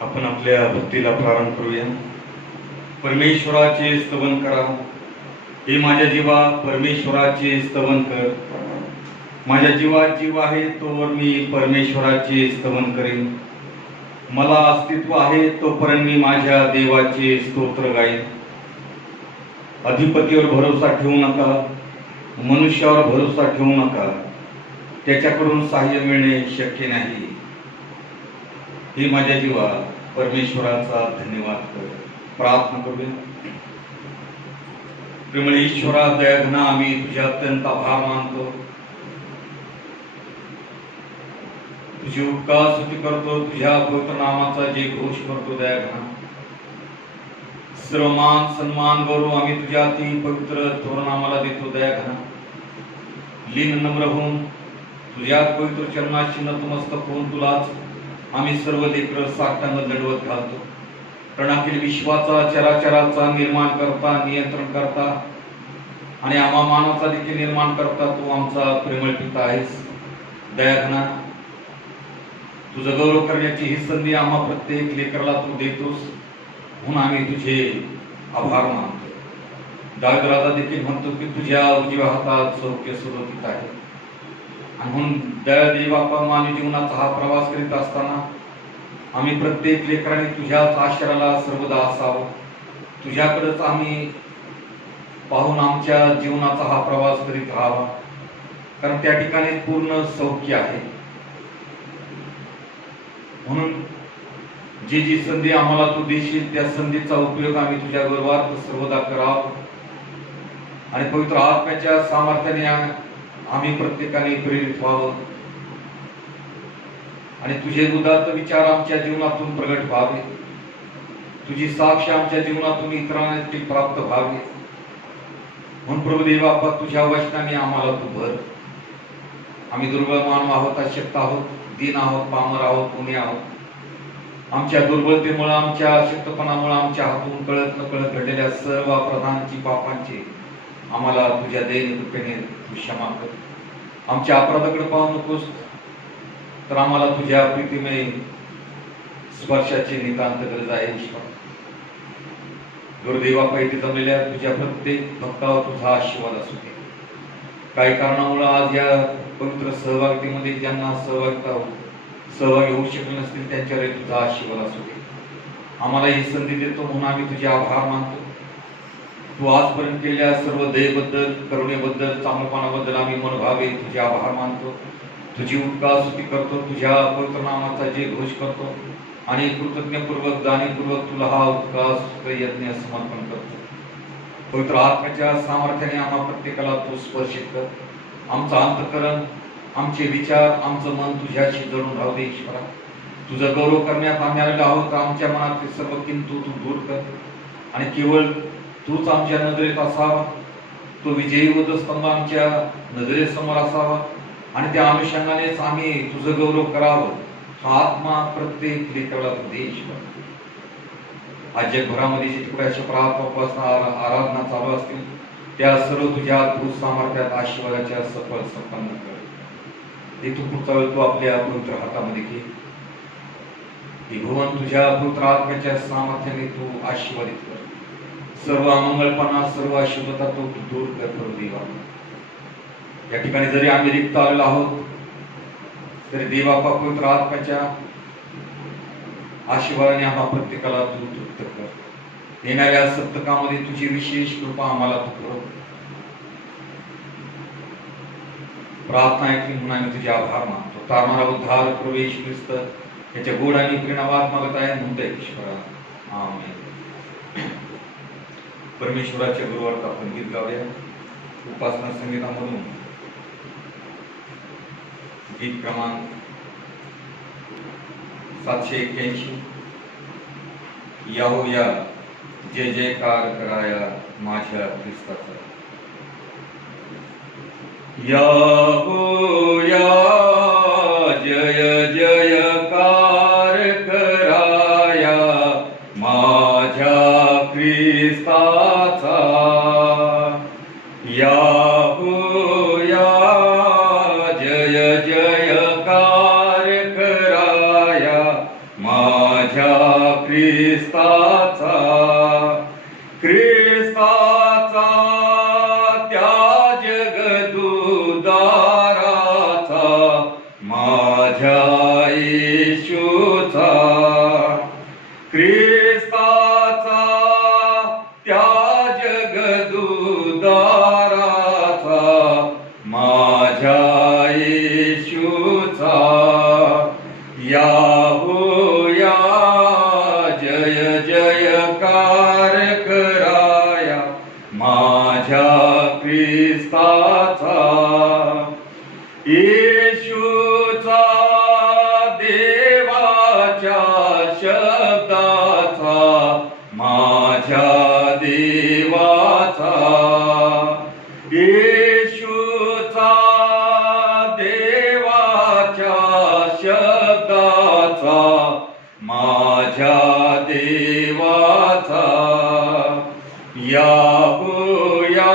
आपण आपल्या भक्तीला प्रारंभ करूया. परमेश्वराचे स्तवन करा. हे माझ्या जीवा परमेश्वराचे स्तवन कर. माझ्या जीवात जीव आहे तोवर मी परमेश्वराचे स्तवन करेन. मला अस्तित्व आहे तोपर्यंत मी माझ्या देवाचे स्तोत्र गाईन. अधिपतीवर भरोसा ठेवू नका, मनुष्यावर भरोसा ठेवू नका, त्याच्याकडून सहाय्य मिळणे शक्य नाही. हे माझ्या जीवा परमेश्वराचा धन्यवाद कर. प्रार्थना करूया. प्रेमळ ईश्वरा दयाघना, आम्ही तुझ्या अत्यंत आभार मानतो. तुझी उपकार स्तुती करतो. तुझ्या पवित्र नामाचा जे घोष करतो दयाघना. सर्व मान सन्मान गौरव आम्ही तुझ्या अति पवित्र थोर नामाला देतो दयाघना. लीन नम्र होऊन तुझ्या पवित्र चरणाशी नतमस्तक होऊन तुलाच आम्ही सर्व लेकरं साष्टांग दंडवत घालतो. प्रणाखील विश्वाचा चराचराचा निर्माण करता, नियंत्रण करता आणि आम्हा मानवाचा देखील निर्माण करता तू आमचा प्रेमळ पिता आहेस दयाघना. तुझं गौरव करण्याची ही संधी आम्हा प्रत्येक लेकराला तू देतोस म्हणून आम्ही तुझे आभार मानतो. दावीद राजा देखील म्हणतो की तुझ्या उजव्या हातात सौख्य सुरक्षित आहे. आणि म्हणून दयादेव बाप्पा मानवी जीवनाचा हा प्रवास करीत असताना आम्ही प्रत्येक लेकरांनी तुझ्याच आश्रयाला सर्वदा असावं. तुझ्याकडेच आम्ही पाहून आमच्या जीवनाचा हा प्रवास करीत राहावा, कारण त्या ठिकाणी पूर्ण सौख्य आहे. म्हणून जी जी संधी आम्हाला तू देशील त्या संधीचा उपयोग आम्ही तुझ्या गर्वार्थ सर्वदा करावा आणि पवित्र आत्म्याच्या सामर्थ्याने आम्ही प्रत्येकाने प्रेरित व्हावं आणि तुझे उदात्त विचार आमच्या जीवनातून प्रगट व्हावे. तुझी साक्ष आमच्या जीवनातून इतरांना प्राप्त व्हावे. म्हणून प्रभू देवा तुझ्या वचनाने आम्हाला तू भर. आम्ही दुर्बळ मानव आहोत, अशक्त आहोत, दीन आहोत, पामर आहोत, गुन्हे आहोत. आमच्या दुर्बलतेमुळे, आमच्या अशक्तपणामुळे, आमच्या हातून कळत नकळत घडलेल्या सर्व अपराधांची, पापांची आम्हाला तुझ्या दैन्य कृपेने तू क्षमा कर. आमच्या अपराधाकडे पाहू नकोस, तर आम्हाला तुझ्या प्रीतीमय स्पर्शाची नितांत गरज आहे. ईश्वर गुरुदेवा, पैकी जमलेल्या तुझ्या प्रत्येक भक्तावर तुझा आशीर्वाद असू दे. काही कारणामुळे आज या पवित्र सहभागितेमध्ये ज्यांना सहभागी होऊ शकले नसतील त्यांच्यावर तुझा आशीर्वाद असू दे. आम्हाला ही संधी देतो म्हणून आम्ही तुझे आभार मानतो. तू आजपर्यंत केलेल्या सर्व दयेबद्दल, करुणेबद्दल, चांगलपणाबद्दल आम्ही मनभावे तुझे आभार मानतो. तुझी उपकार स्तुती करतो. तुझ्या पवित्र नामाचा जे घोष करतो आणि कृतज्ञपूर्वक, जाणीवपूर्वक तुला हा उपकार यज्ञ समर्पण करतो. पवित्र आत्म्याच्या सामर्थ्याने आम्हा प्रत्येकाला तू स्पर्शित कर. आमचा अंतःकरण, आमचे विचार, आमचं मन तुझ्याशी जळून राहू दे. ईश्वरा, तुझा गौरव करण्यात आम्ही आलेलो आहोत. आमच्या मनातील सर्व किंतु तू दूर कर आणि केवळ तूच आमच्या नजरेत असावा. तो विजयी वधस्तंभ आमच्या नजरेसमोर असावा आणि त्या अनुषंगानेच आम्ही तुझं गौरव करावं. हा आत्मा प्रत्येक लेकराला दे. ईश्वर, आज जगभरामध्ये जे तुकडे अशा प्रार्थना आराधना चालू असतील त्या सर्व तुझ्या अद्भुत सामर्थ्यात आशीर्वादाच्या सफळ संपन्न कर. हे तू पुढचा वेळ तू आपल्या पवित्र हातामध्ये घे. हे भुवन तुझ्या पवित्र आत्म्याच्या सामर्थ्याने तू आशीर्वादित कर. सर्व अमंगळपणा, सर्व अशुद्धता तो दूर कर करू देवा. या ठिकाणी जरी आम्ही रिक्त आलेलो आहोत तरी देवापा पवित्र आत्म्याच्या आशीर्वादाने आम्हा प्रत्येकाला तू तृप्त कर. येणाऱ्या सप्तकामध्ये तुझी विशेष कृपा आम्हाला तू कर. प्रार्थना ऐकली म्हणून आम्ही तुझे आभार मानतो. तारणारा उद्धार प्रवेश ख्रिस्त याच्या गोड आणि प्रेमात मागत आहे म्हणतो ईश्वरा. आमेन. परमेश्वराच्या गुरुवार्थ आपण गीत गाऊया. उपासना संगीतामधून गीत क्रमांक 781. याहोया जय जयकार कराया माझ्या ख्रिस्ताचा. याहोया जय जयकार कराया माझ्या ख्रिस्ताचा. याहोया जय जयकार कराया माझ्या माझ्या ख्रिस्ताचा त्या जगदुदाराचा माझ्या येशूचा ख्रिस्ताचा त्या जगदुदाराचा माझ्या येशूचा याहोया जय जयकार कराया माझ्या ख्रिस्ताचा येशूचा देवाच्या शब्दाचा माझ्या देवाचा येशूचा देवाच्या शब्दाचा माझ्या देवाचा याहोया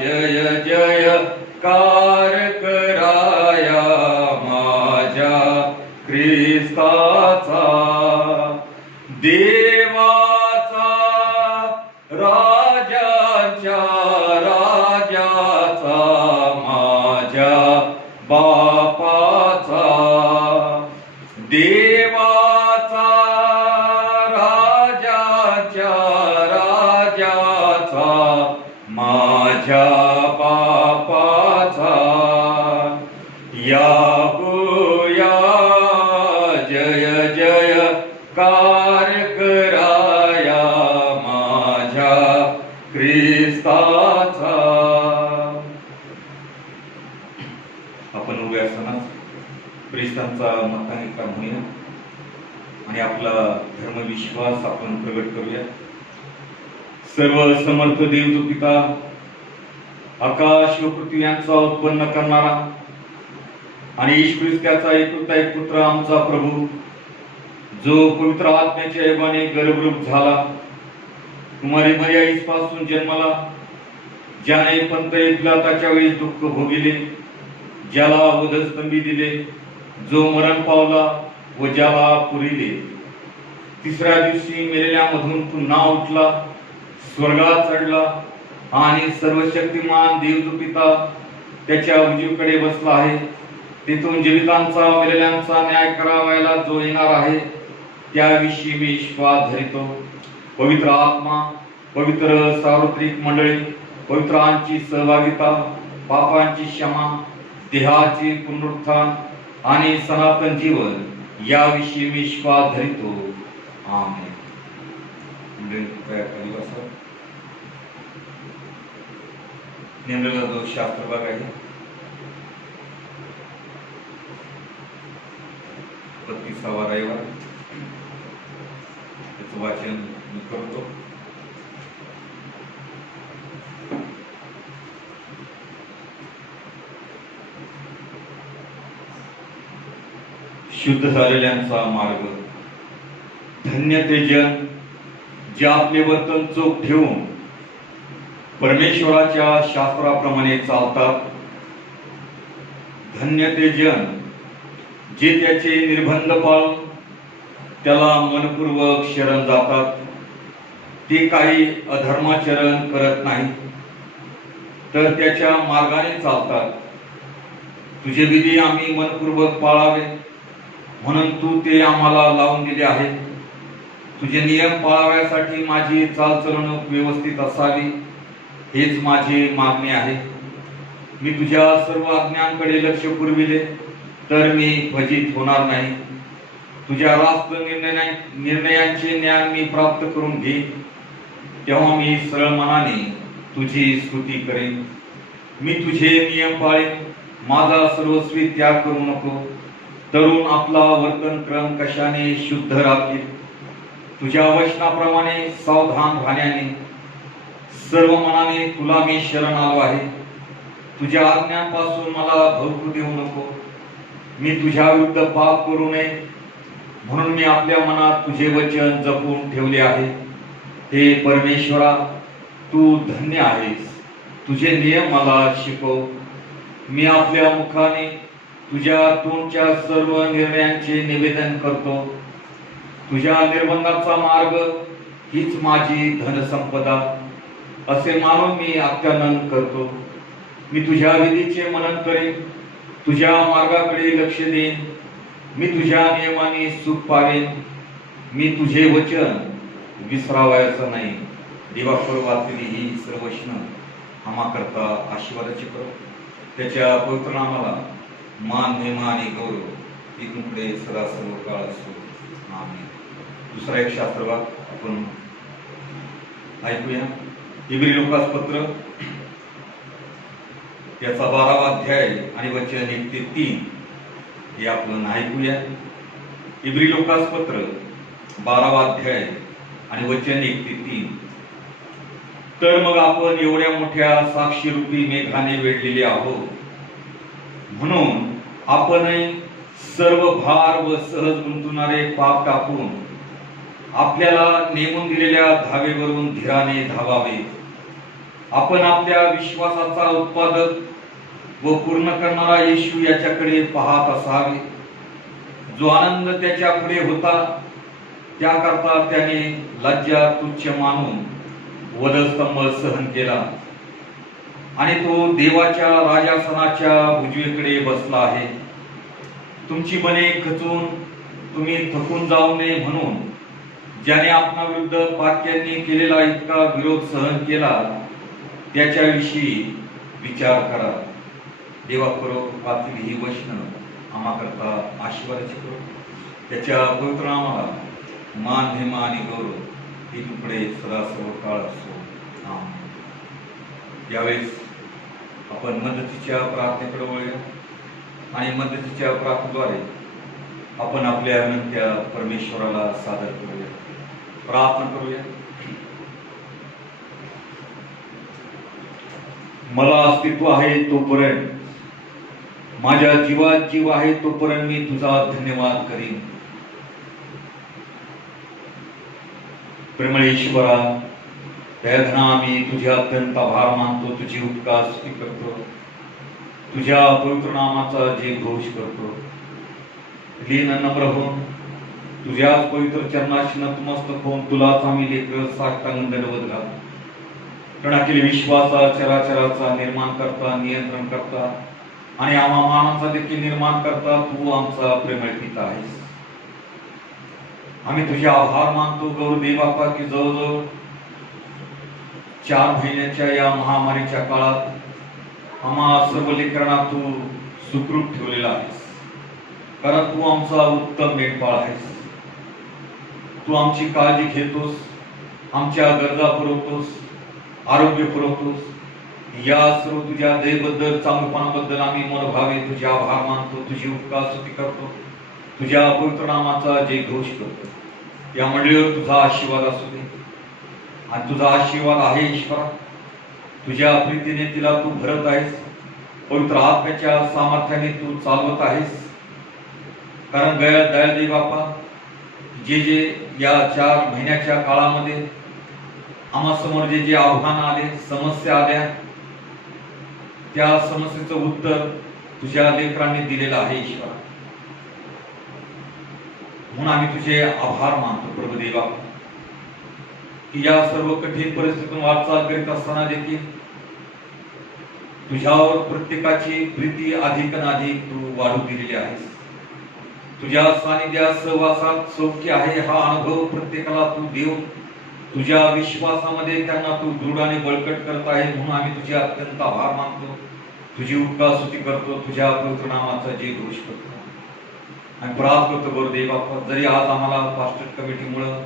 जय जयकार कराया माझ्या ख्रिस्ताचा देवाचा राजाच्या राजाचा माझ्या बापाचा देवाचा राजाच्या राजाचा माझ्या बापाचा याहोया जय जयकार कराया माझ्या ख्रिस्ताचा. आपण उभ्या असताना ख्रिस्तांचा मतांकिका म्हणूया आणि आपला धर्मविश्वास आपण प्रगट करूया. सर्व समर्थ देव जो पिता आकाश व पृथ्वी यांचा उत्पन्न करणारा आणि ईश ख्रिस्ताचा एकुलता एक पुत्र आमचा प्रभू जो पवित्र आत्म्याच्या योगाने गर्भरूप झाला कुमारी मरियाईस पासून जन्मला ज्याने पंत पिलाताच्या वेळी दुःख भोगिले ज्याला वधस्तंभी दिले जो मरण पावला व ज्याला पुरिले तिसऱ्या दिवशी मेलेल्यामधून पुन्हा उठला स्वर्गात चढला आणि सर्वशक्तिमान देव जो पिता त्याच्या उजवीकडे बसला आहे तेथून जीवितांचा मेलेल्यांचा न्याय करावायला जो येणार आहे त्याविषयी मी विश्वास धरितो. पवित्र आत्मा पवित्र सार्वत्रिक मंडळी पवित्रांची सहभागिता पापांची क्षमा देहाचे पुनरुत्थान आणि सनातन जीवन याविषयी मी विश्वास धरितो. आमेन. नेमलेला जो शास्त्र भाग आहे 32वा रविवार त्याचं वाचन मी करतो. शुद्ध झालेल्यांचा मार्ग धन्य ते जन जे आपले वर्तन चोख ठेवून परमेश्वराच्या शास्त्राप्रमाणे चालतात. धन्य ते जन जे त्याचे निर्बंध पाळून त्याला मनपूर्वक शरण जातात. ते काही अधर्माचरण करत नाही तर त्याच्या मार्गाने चालतात. तुझे विधी आम्ही मनपूर्वक पाळावे म्हणून तू ते आम्हाला लावून दिले आहे. तुझे नियम पाळाव्यासाठी माझी चालचलणूक व्यवस्थित असावी हेच माझी मागणी आहे. मी तुझ्या सर्व आज्ञांकडे लक्ष पुरविले तर मी फजित होणार नाही. तुझ्या रास्त निर्णयांचे ज्ञान मी प्राप्त करून घेईन तेव्हा मी सरळ मनाने तुझी स्तुती करेन. मी तुझे नियम पाळेन. माझा सर्वस्वी त्याग करू नको. तरुण आपला वर्तनक्रम कशाने शुद्ध राखील. तुझ्या वचनाप्रमाणे सावधान राहण्याने सर्व मनाने तुला मी शरण आलो आहे. तुझ्या आज्ञांपासून मला भरपूर देऊ नको. मी तुझ्या विरुद्ध पाप करू नये म्हणून मी आपल्या मनात तुझे वचन जपून ठेवले आहे. हे परमेश्वरा, तू धन्य आहेस. तुझे नियम मला शिकव. मी आपल्या मुखाने तुझ्या तोंडच्या सर्व निर्णयांचे निवेदन करतो. तुझ्या निर्बंधाचा मार्ग हीच माझी धनसंपदा असे मानून मी अत्यानंद करतो. मी तुझ्या विधीचे मनन करेन, तुझ्या मार्गाकडे लक्ष देईन. मी तुझ्या नियमाने सुख पावेन. मी तुझे वचन विसरावयाचं नाही. देवाकडे वाचलेली ही सर्व वचनं आम्हाकरता आशीर्वादाची करो. त्याच्या पवित्र नामाला मान, महिमा आणि गौरव इथून पुढे सदा सर्व काळ असो. आमेन. दुसरा एक शास्त्रवाद आपण ऐकूया. इब्री लोकास पत्र याचा 12वा अध्याय आणि वचन 1 ते 3 हे आपण ऐकूया. इब्री लोकास पत्र 12वा अध्याय आणि वचन 1 ते 3. तर मग आपण एवढ्या मोठ्या साक्षीरूपी मेघाने वेढलेले आहोत, म्हणून आपणही सर्व भार व सहज गुंतणारे पाप टाकून आपल्याला नेमून दिलेल्या धावेवरून धीराने धावावे. आपण आपल्या विश्वासाचा उत्पादक व पूर्ण करणारा येशू याच्याकडे पाहत असावे, जो आनंद त्याच्या पुढे होता त्याकरता त्याने लज्जा तुच्छ मानून वधस्तंभ सहन केला आणि तो देवाच्या राजासनाच्या उजवीकडे बसला आहे. तुमची बने खचून तुम्ही थकून जाऊ नये म्हणून ज्याने आपणाविरुद्ध पाक्यांनी केलेला इतका विरोध सहन केला त्याच्याविषयी विचार करा. देवापुरवातील ही वचनं आम्हाकरता आशीर्वादाची करो. त्याच्या पवित्र नामाला मान, महिमा आणि गौरव इथून पुढे सदा सर्व काळ असो. आमेन. यावेळेस आपण मदतीच्या प्रार्थनेकडे वळूया आणि मदतीच्या प्रार्थनेद्वारे आपण आपल्या विनंत्या परमेश्वराला सादर करूया. प्रार्थना करूया. मला अस्तित्व आहे तोपर्यंत, माझ्या जीवात जीव आहे तोपर्यंत मी तुझा धन्यवाद करीन. प्रेमळ ईश्वरा, त्याघना मी तुझे अत्यंत आभार मानतो, तुझी उपकार स्तुती करतो, तुझ्या पवित्र नामाचा जे घोष करतो. लीन नम्र होऊन तुझ्याच पवित्र चरणाशी नतमस्तक होऊन तुलाच आम्ही लेकर साष्टांग दंडवत घालतो. टणाकेली विश्वासा चराचराचा निर्माण करता, नियंत्रण करता आणि आम्हा मानाचा देखील निर्माण करता तू आमचा प्रेमळ पिता आहेस. आम्ही तुझे आभार मानतो गौरदेव बाप्पा की जवळजवळ 4 महिन्याच्या या महामारीच्या काळात आम्हा सर्व लेकरांना तू सुखरूप ठेवलेला आहेस. कारण तू आमचा उत्तम मेंढपाळ आहेस. तू आमची काळजी घेतोस, आमच्या गरजा पुरवतोस, आरोग्य पुरवतोस. या सर्व तुझ्या दयेबद्दल, चांगुलपणाबद्दल आम्ही मनोभावे तुझे आभार मानतो, तुझी उपकार स्तुती करतो, तुझ्या पवित्र नामाचा जे घोष करतो. या मंडळीवर तुझा आशीर्वाद असू दे आणि तुझा आशीर्वाद आहे ईश्वरा. तुझ्या प्रीतीने तिला तू भरत आहेस, पवित्र आत्म्याच्या सामर्थ्याने तू चालवत आहेस. कारण दयादेव बाप्पा, जे जे या 4 महिन्याच्या काळामध्ये आम्हा समोर जे जे आव्हान आले, समस्या आल्या, त्या समस्येचं उत्तर तुझ्या लेकरांनी दिलेलं आहे ईश्वरा. म्हणून आम्ही तुझे आभार मानतो प्रभुदेवा की या सर्व कठीण परिस्थितीतून वाटचाल करीत असताना देखील तुझ्यावर प्रत्येकाची प्रीती अधिक तू वाढू दिलेली आहेस. तुझ्या सानिध्यात सहवासात सौख्य आहे हा अनुभव प्रत्येकाला तू देव तुझ्या विश्वासामध्ये त्यांना तू दृढ आणि बळकट करत आहे. म्हणून आम्ही तुझे अत्यंत आभार मानतो, तुझी उपकार स्तुती करतो, तुझ्या पवित्र नामाचा जे घोष करतो आणि प्रार्थना करतो गुरुदेव बाप्पा. जरी आज आम्हाला पास्टर कमिटीमुळं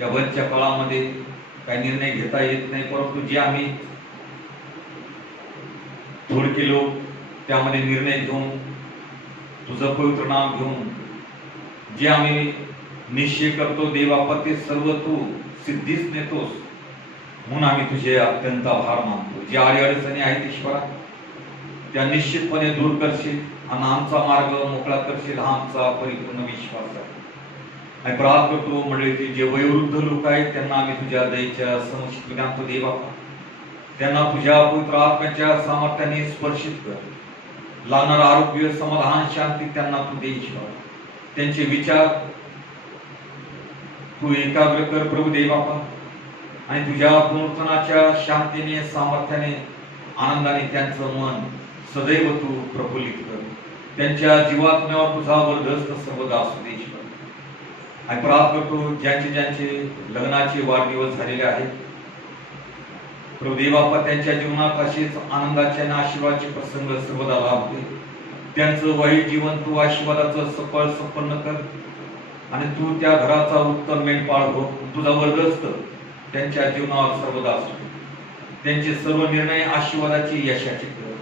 या वरच्या काळामध्ये काही निर्णय घेता येत नाही, परंतु जे आम्ही थोडके लोक त्यामध्ये निर्णय घेऊन तुझं पवित्र नाम घेऊन जे आम्ही निश्चय करतो देव बाप्पा, ते सर्व तू सिद्धीच नेतोस. म्हणून आम्ही तुझे अत्यंत आभार मानतो. ज्या अडचणी आहेत ईश्वरा त्या निश्चितपणे दूर करशील आणि आमचा मार्ग मोकळा करशील, हा आमचा परिपूर्ण विश्वास आहे. आणि प्रार्थना करतो मंडळीतील जे वयोवृद्ध लोक आहेत त्यांना आम्ही तुझ्या दयेच्या समशीत आणतो देव बाप्पा. त्यांना तुझ्या पवित्र आत्म्याच्या सामर्थ्याने स्पर्शित कर. लागणारं आरोग्य, समाधान, शांती त्यांना तू दे ईश्वर. त्यांचे विचार तू एकाग्र कर प्रभू देव बापा, आणि तुझ्या पुनरुत्थानाच्या शांतीने सामर्थ्याने आनंदाने त्यांचं मन सदैव तू प्रफुल्लित कर. त्यांच्या जीवात्म्यावर तुझा वरदहस्त सर्वदा असू दे ईश्वर. आणि प्रार्थना करतो ज्यांचे ज्यांचे लग्नाचे वाढदिवस झालेले आहेत प्रभू देव बापा, त्यांच्या जीवनात असेच आनंदाचे आणि आशीर्वादाचे प्रसंग सर्वदा लाभते. त्यांचं वाईट जीवन तू आशीर्वादाचं सफळ संपन्न कर, आणि तू त्या घराचा उत्तम मेंढपाळ हो. तुझा वरदहस्त त्यांच्या जीवनावर सर्वदा असतो. त्यांचे सर्व निर्णय आशीर्वादाचे यशाचे कर.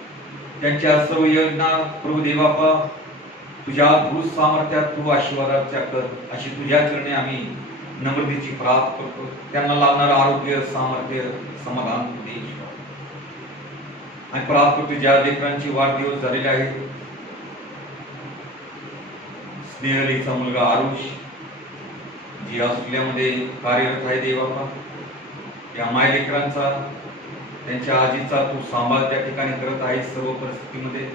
त्यांच्या सर्व योजना प्रभू देव बापा तुझ्या अद्भुत सामर्थ्यात तू आशीर्वादाच्या कर, अशी तुझ्या चरणी आम्ही नम्रतेची प्रार्थना करतो. त्यांना लागणारं आरोग्य, सामर्थ्य, समाधान तू दे. आणि प्रार्थना करतो ज्या लेकरांची वाढदिवस झालेले आहेत, स्नेहलीचा मुलगा आरुष जी ऑस्ट्रेलियामध्ये कार्यरत आहे देव बापा, या माय लेकरांचा, त्यांच्या आजीचा तू सांभाळ त्या ठिकाणी करत आहे. सर्व परिस्थितीमध्ये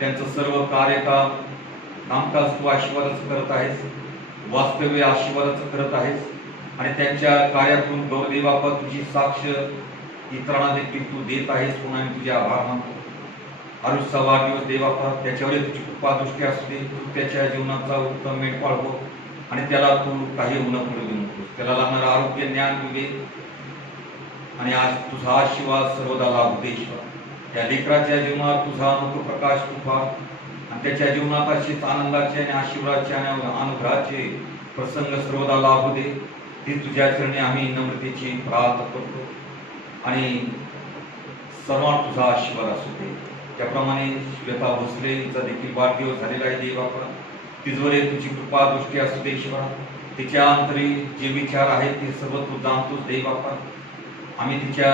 त्यांचं सर्व कामकाज तू आशीर्वादाचं करत आहेस, वास्तव्य आशीर्वादाचं करत आहेस. आणि त्यांच्या कार्यातून गौरदेव बापा तुझी साक्ष इतरांना देखील तू देत आहेस, म्हणून आम्ही तुझे आभार मानतो. आरुषचा वाढदिवस देव बापा, त्याच्यावर तुझी कृपा दृष्टी असू दे. तू त्याच्या जीवनाचा उत्तम मेंढपाळ हो, आणि त्याला तू काही उन्हा पडू देऊ नकोस. त्याला लागणारं आरोग्य, ज्ञान तू दे, आणि आज तुझा आशीर्वाद सर्वदा लाभू दे ईश्वर. या लेकराच्या जीवनात तुझा अनोखा प्रकाश तू फार, आणि त्याच्या जीवनात अशीच आनंदाचे आणि आशीर्वादाचे आणि अनुग्रहाचे प्रसंग सर्वदा लाभू दे. ही तुझ्या चरणी आम्ही नम्रतेची प्रार्थना करतो, आणि सर्वांना तुझा आशीर्वाद असू दे. त्याप्रमाणे श्वेता भोसलेचा देखील वाढदिवस झालेला आहे देव बापा, तिजवरे तुझी कृपा दृष्टी असू दे ईश्वरा. तिच्या अंतरी जे विचार आहेत ते सर्व तू जाणतोस देव बापा. आम्ही तिच्या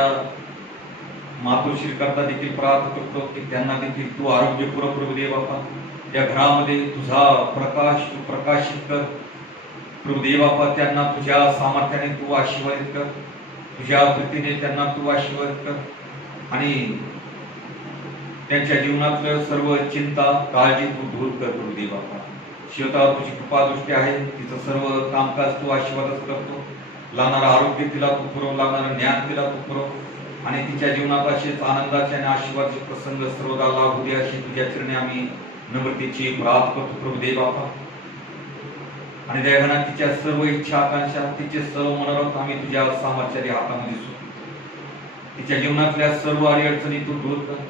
मातोश्री करता देखील प्रार्थना करतो की त्यांना देखील तू आरोग्य प्रभू देव बापा. या घरामध्ये तुझा प्रकाश तू प्रकाशित कर प्रभू देव बापा. त्यांना तुझ्या सामर्थ्याने तू आशीर्वादित कर, तुझ्या कृतीने त्यांना तू आशीर्वादित कर, आणि त्यांच्या जीवनातलं सर्व चिंता काळजी तू दूर कर प्रभू देव बापा. श्वेतावर तुझी कृपा दृष्टी आहे, तिचं सर्व कामकाज तू आशीर्वादच करतो. लागणारं आरोग्य तिला तू पुरव, लागणारं ज्ञान तिला तू पुरव, आणि तिच्या जीवनात असेच आनंदाचे आणि आशीर्वादाचे प्रसंग सर्वदा लाभू दे, अशी तुझ्या चरणी आम्ही नम्रतेची प्रार्थना करतो प्रभू देव बापा. आणि देवाना तिच्या सर्व इच्छा आकांक्षा, तिचे सर्व मनोरथ आम्ही तुझ्या सामर्थ्याच्या हातामध्ये सोडतो. तिच्या जीवनातल्या सर्व अडीअडचणी तू दूर कर,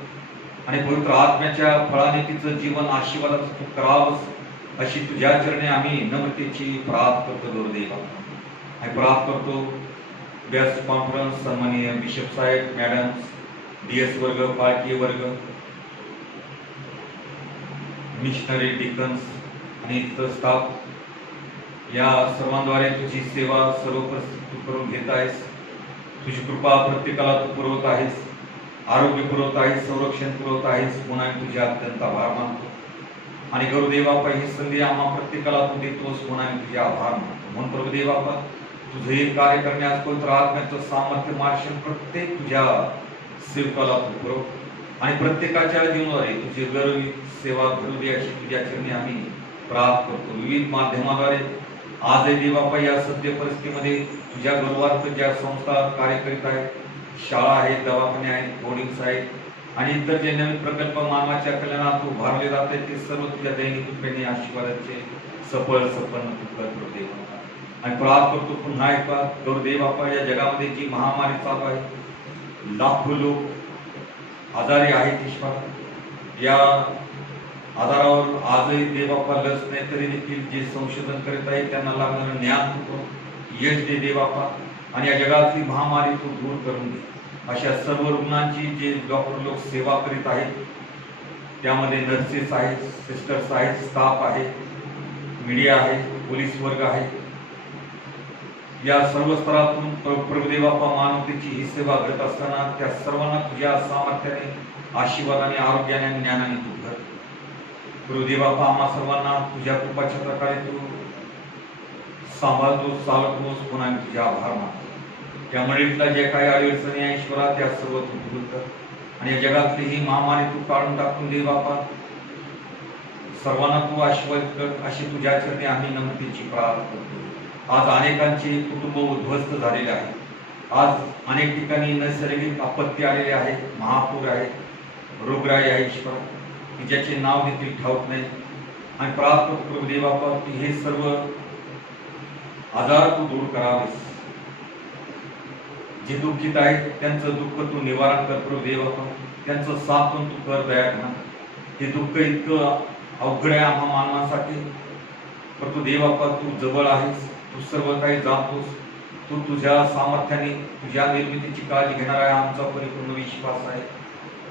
आणि पवित्र आत्म्याच्या फळाने तिचं जीवन आशीर्वादाचं तू करावंस, अशी तुझ्या चरणी आम्ही नम्रतेची प्रार्थना करतो गुरुदेवा. आणि प्रार्थना करतो व्यास कॉन्फरन्स सन्माननीय बिशप साहेब, मॅडम्स, DS वर्ग, पालखी वर्ग, मिशनरी, डिकन्स आणि इतर स्टाफ, या सर्वांद्वारे तुझी सेवा सर्व परिस्थिती तू करून घेत आहेस. तुझी कृपा प्रत्येकाला तू पुरवत आहेस, आरोग्य पुरवत आहेस, संरक्षण पुरवत आहेस, म्हणून आम्ही तुझे अत्यंत आभार मानतो. आणि गुरुदेवापा ही संधी आम्हा प्रत्येकाला तू देतोस, म्हणून आम्ही तुझे आभार मानतो. म्हणून प्रभुदेवापा तुझे हे कार्य करण्यास पवित्र आत्म्याचं सामर्थ्य मार्शन प्रत्येक तुझ्या सेवकाला तू पुरव, आणि प्रत्येकाच्या जीवनाद्वारे तुझी गरवी सेवा घडू दे, अशी तुझ्या चरणी आम्ही प्रार्थना करतो. विविध माध्यमाद्वारे आजही देवापा या सत्य परिस्थितीमध्ये तुझ्या गुरुवार्थ ज्या संस्था कार्य करीत आहेत, शाळा आहेत, दवाखाने आहेत, बोर्डिंग्स आहेत, आणि इतर जे नवीन प्रकल्प मानवाच्या कल्याणात उभारले जात आहेत, ते सर्व तुझ्या दैनिक कृपेने आशीर्वादाचे सफळ संपन्न तू कर गुरुदेवा. आणि प्रार्थना करतो पुन्हा एकदा गुरुदेवापा, या जगामध्ये जी महामारी चालू आहे, लाखो लोक आजारी आहेत ईश्वर. या आजारावर आजही देवापा लस नाही तरी देखील जे संशोधन करीत आहेत त्यांना लागणारं ज्ञान तू यश दे देवापा, आणि या जगातली महामारी तू दूर करून दे. अशा सर्व रुग्णांची जे डॉक्टर लोक सेवा करीत आहेत, त्यामध्ये नर्सेस आहेत, सिस्टर्स आहेत, स्टाफ आहे, मीडिया आहे, पोलीस वर्ग आहे, या सर्व स्तरातून प्रभुदेवापा मानवतेची ही सेवा करत असताना त्या सर्वांना तुझ्या सामर्थ्याने, आशीर्वादाने, आरोग्याने आणि ज्ञानाने तू कर प्रभुदेवापा. आम्हा सर्वांना तुझ्या कृपाच्या प्रकारे तू सांभाळतोस, चालवतोस, पुन्हा तुझे आभार मानतो. त्या मंडळीतल्या जे काही अडचणी आहे ईश्वरा, त्या सर्व तू दूर कर, आणि या जगातली ही महामारी तू काढून टाकून दे बापा. सर्वांना तू आशीर्वाद कर, अशी तुझ्या चरणी आम्ही नम्रतेची प्रार्थना करतो. आज अनेकांचे कुटुंब उद्ध्वस्त झालेले आहे. आज अनेक ठिकाणी नैसर्गिक आपत्ती आलेले आहे, महापूर आहे, रोगराई आहे ईश्वर, की ज्याचे नाव देखील ठाऊक नाही. आणि प्रार्थना करू देवा की हे सर्व आजार तू दूर करावेस. जे दुःखित आहेत त्यांचं दुःख तू निवारण कर प्रभू देवा, त्यांचं सांत्वन तू कर दया घ्या. हे दुःख इतकं अवघड आहे आम्हा मानवासाठी, परंतु देवा तू जवळ आहेस, तू सर्व काही जाणतोस. तू तुझ्या सामर्थ्याने तुझ्या निर्मितीची काळजी घेणार आहे, आमचा परिपूर्ण विश्वास आहे.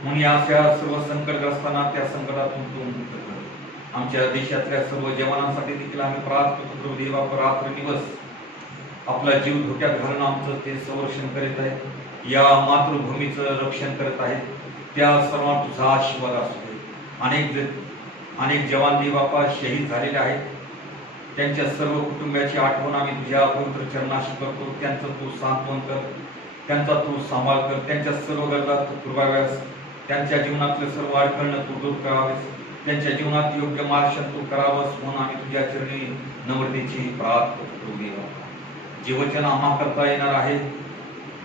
म्हणून अशा सर्व संकटग्रस्तांना त्या संकटातून तू मुक्त कर. आमच्या देशातल्या सर्व जवानांसाठी देखील आम्ही प्रार्थना करू देवा, रात्र दिवस आपला जीव धोक्यात घालून आमचं ते संरक्षण करीत आहे, या मातृभूमीचं रक्षण करत आहेत. त्या सर्वांना तुझा आशीर्वाद असू दे. अनेक जवान देवा शहीद झालेले आहेत, त्यांच्या सर्व कुटुंबाची आठवण आम्ही तुझ्या पवित्र चरणाशी करतो. त्यांचं तू सांत्वन कर, त्यांचा तू सांभाळ कर, त्यांच्या सर्व गरजा तू पुरवाव्यास, त्यांच्या जीवनातलं सर्व अडचण तू दूर करावेस, त्यांच्या जीवनात योग्य मार्गदर्शन तू करावंस म्हणून आम्ही तुझ्या चरणी नम्रतेची प्रार्थना करू देवा. जे वचन आम्हा करता येणार आहे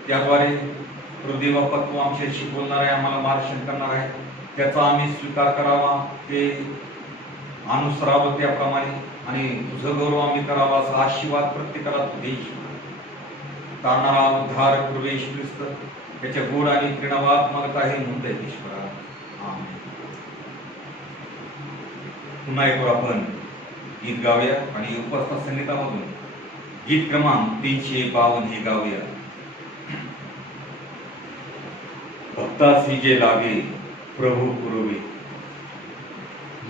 त्याद्वारे प्रभू देवा तू आमच्याशी बोलणार आहे, आम्हाला मार्गदर्शन करणार आहे, त्याचा आम्ही स्वीकार करावा, ते अनुसरावं त्याप्रमाणे, आणि तुझं गौरव आम्ही करावा असा आशीर्वाद प्रत्येकाला तू देश करणारा उद्धारक प्रभू येशू ख्रिस्त त्याच्या गोड आणि प्रेमात्मक आहे म्हणून दे ईश्वरा. आमेन. पुन्हा एक आपण गीत गाऊया आणि उपस्थित संगीतामधून गीत क्रमांक 352 हे गाऊया. भक्तासी जे लागे प्रभू पुरवे,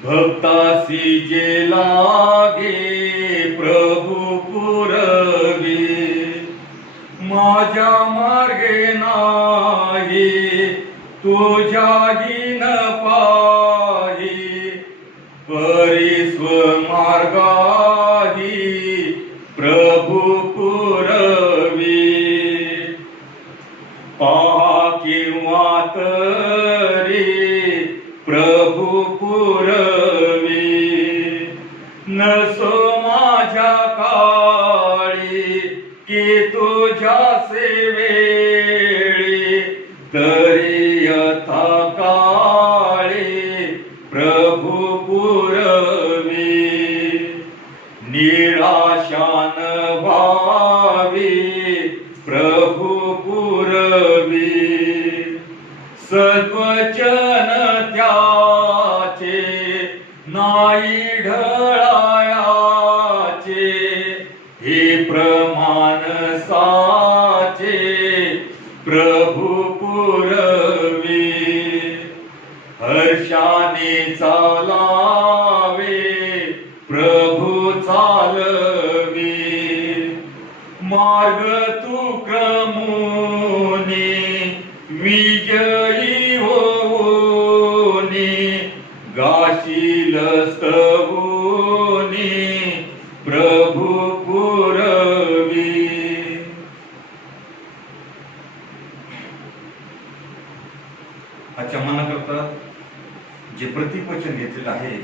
भक्तासी जे लागे प्रभू पुरवे, माझ्या मार्गे नाही तुझ्याही न पाही, परी मार्गाही प्रभू पुरवी, पहा किंवा तरी प्रभू पुरवी, नसो माझ्या काळी की तुझ्या सेवेळी, तरी यथा काळी प्रभू पुरवी, निराशान भावी प्रभू पुरवी, सद्वचन त्याचे नाही ढळायाचे, हे प्रमाण साचे प्रभू पुरवी, हर्षाने चालावे प्रभू चालवी, मार्ग तू क्रमुनी विजयी होऊनी, गाशील स्तवूनी प्रभू पुरवी. आजच्या मनाकरता जे प्रतिवचन घेतलेलं आहे